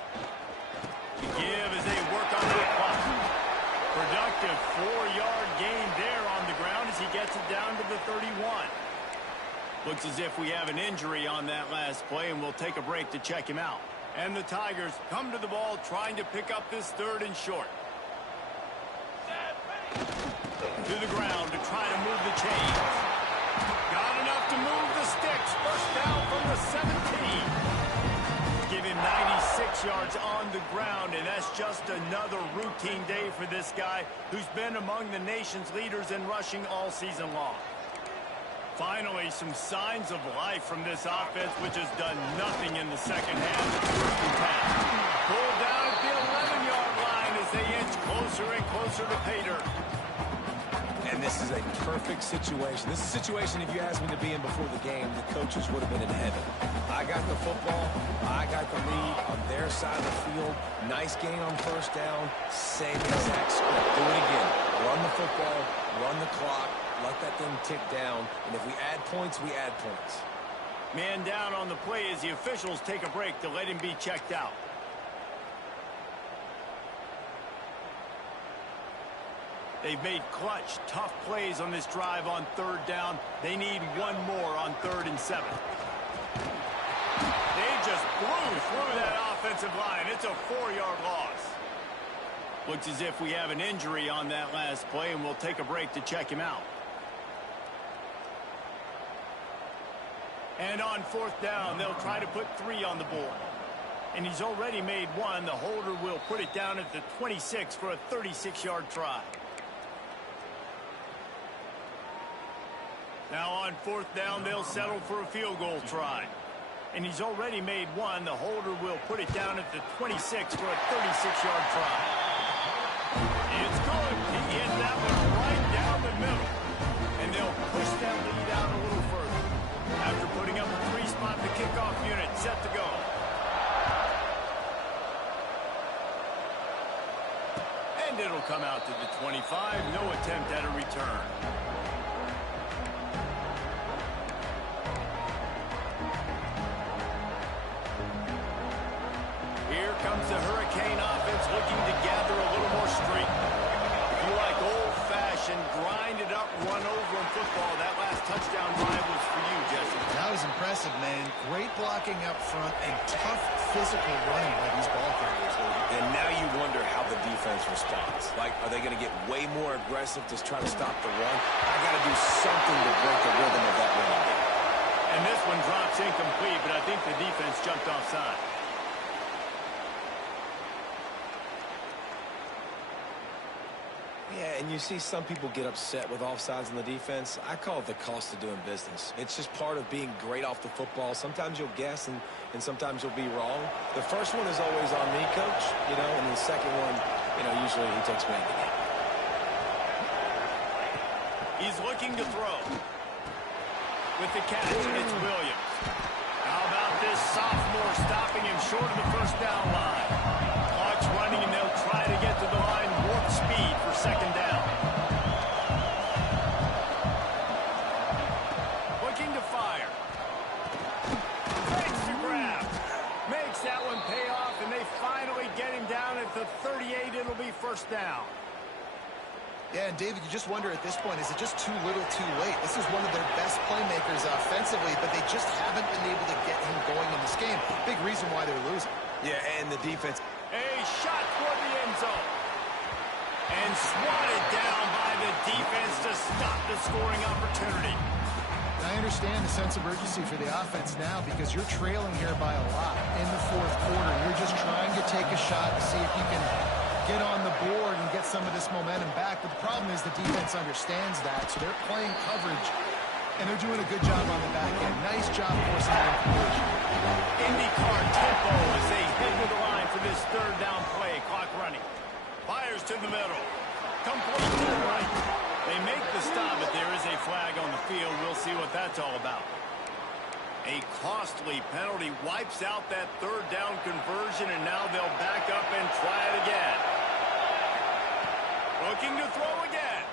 Give as they work on the clock. Productive 4-yard gain there on the ground as he gets it down to the 31. Looks as if we have an injury on that last play, and we'll take a break to check him out. And the Tigers come to the ball trying to pick up this 3rd and short. To the ground to try to move the chains. Got enough to move the sticks. First down from the 17. Give him 96 yards on the ground, and that's just another routine day for this guy who's been among the nation's leaders in rushing all season long. Finally, some signs of life from this offense, which has done nothing in the second half. Pulled down at the 11-yard line as they inch closer and closer to pay dirt. And this is a perfect situation. This is a situation, if you asked me to be in before the game, the coaches would have been in heaven. I got the football. I got the lead on their side of the field. Nice gain on first down. Same exact script. Do it again. Run the football. Run the clock. Let that thing tick down. And if we add points, we add points. Man down on the play as the officials take a break to let him be checked out. They've made clutch, tough plays on this drive on 3rd down. They need one more on 3rd and 7. They just blew through that offensive line. It's a 4-yard loss. Looks as if we have an injury on that last play, and we'll take a break to check him out. And on 4th down, they'll try to put 3 on the board. And he's already made 1. The holder will put it down at the 26 for a 36-yard try. Now on 4th down, they'll settle for a field goal try. And he's already made 1. The holder will put it down at the 26 for a 36-yard try. It's good. He hit that one right down the middle. And they'll push that lead out a little further. After putting up a 3-spot, the kickoff unit set to go. And it'll come out to the 25. No attempt at a return. Here comes the Hurricane offense looking to gather a little more streak. If you like old-fashioned, grind-it-up, run-over in football, that last touchdown drive was for you, Jesse. That was impressive, man. Great blocking up front and tough physical running by these ball carriers. And now you wonder how the defense responds. Like, are they going to get way more aggressive to try to stop the run? I got to do something to break the rhythm of that running game. And this one drops incomplete, but I think the defense jumped offside. Yeah, and you see some people get upset with offsides in the defense. I call it the cost of doing business. It's just part of being great off the football. Sometimes you'll guess and sometimes you'll be wrong. The first one is always on me, Coach, and the second one, usually he takes me in the game. He's looking to throw. With the catch, it's Williams. How about this sophomore stopping him short of the first down line? Clock's running, and they'll try to get to the line warp speed for 2nd down. Looking to fire. Takes the grab. Makes that one pay off, and they finally get him down at the 38. It'll be 1st down. Yeah, and David, you just wonder at this point, is it just too little too late? This is one of their best playmakers offensively, but they just haven't been able to get him going in this game. Big reason why they're losing. Yeah, and the defense. A shot toward the end zone. And swatted down by the defense to stop the scoring opportunity. I understand the sense of urgency for the offense now because you're trailing here by a lot in the 4th quarter. You're just trying to take a shot to see if you can get on the board and get some of this momentum back. But the problem is the defense understands that, so they're playing coverage, and they're doing a good job on the back end. Nice job forcing that incompletion. IndyCar tempo as they hit to the line for this 3rd down play. Clock running. Fires to the middle. Complete to the right. They make the stop, but there is a flag on the field. We'll see what that's all about. A costly penalty wipes out that 3rd down conversion, and now they'll back up and try it again. Looking to throw again.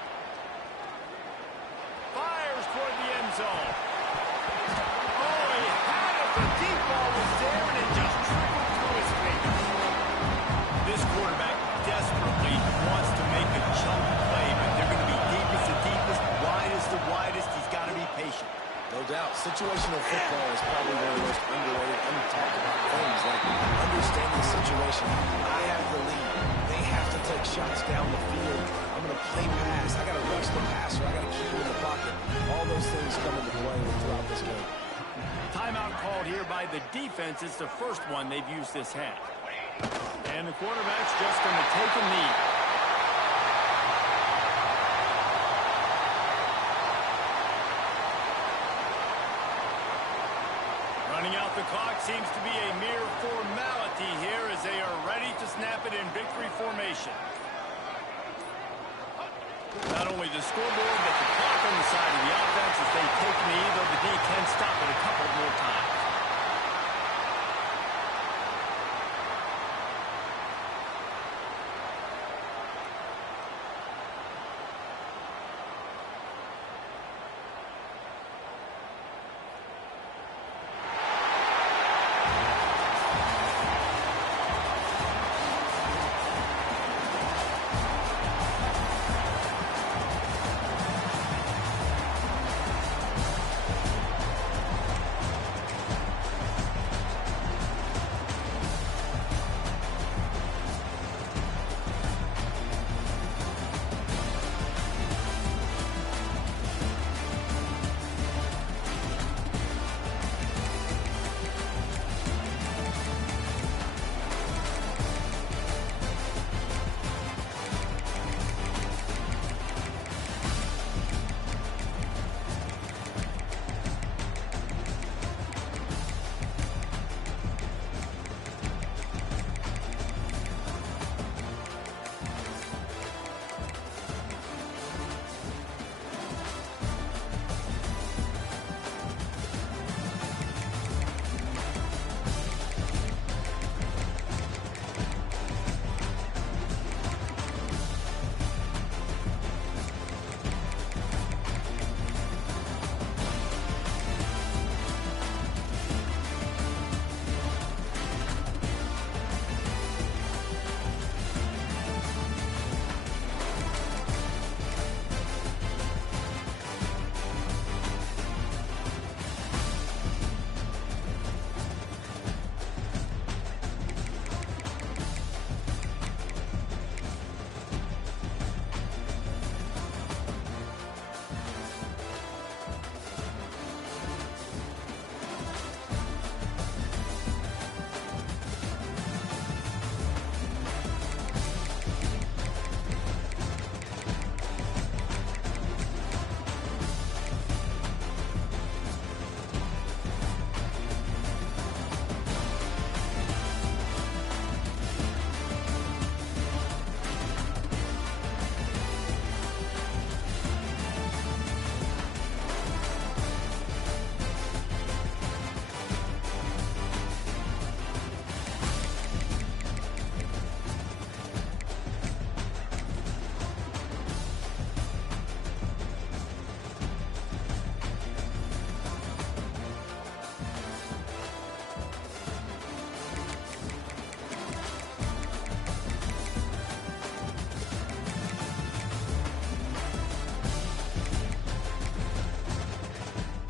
Fires toward the end zone. Oh, he had it. The deep ball was there, and it just trickled through his fingers. This quarterback desperately wants to make a chunk play, but they're going to be deepest to deepest, widest to widest. He's got to be patient. No doubt. Situational football is probably one of the most underrated, untalked about things. Like, understanding the situation. I have the lead. They have to take shots down the field. I'm going to play pass. I got to rush the passer. I got to keep him in the pocket. All those things come into play throughout this game. Timeout called here by the defense. It's the first one they've used this half. And the quarterback's just going to take a knee. Running out the clock seems to be a mere formality here as they are ready to snap it in victory formation. Not only the scoreboard, but the clock on the side of the offense as they take a knee, though the D can stop it a couple more times.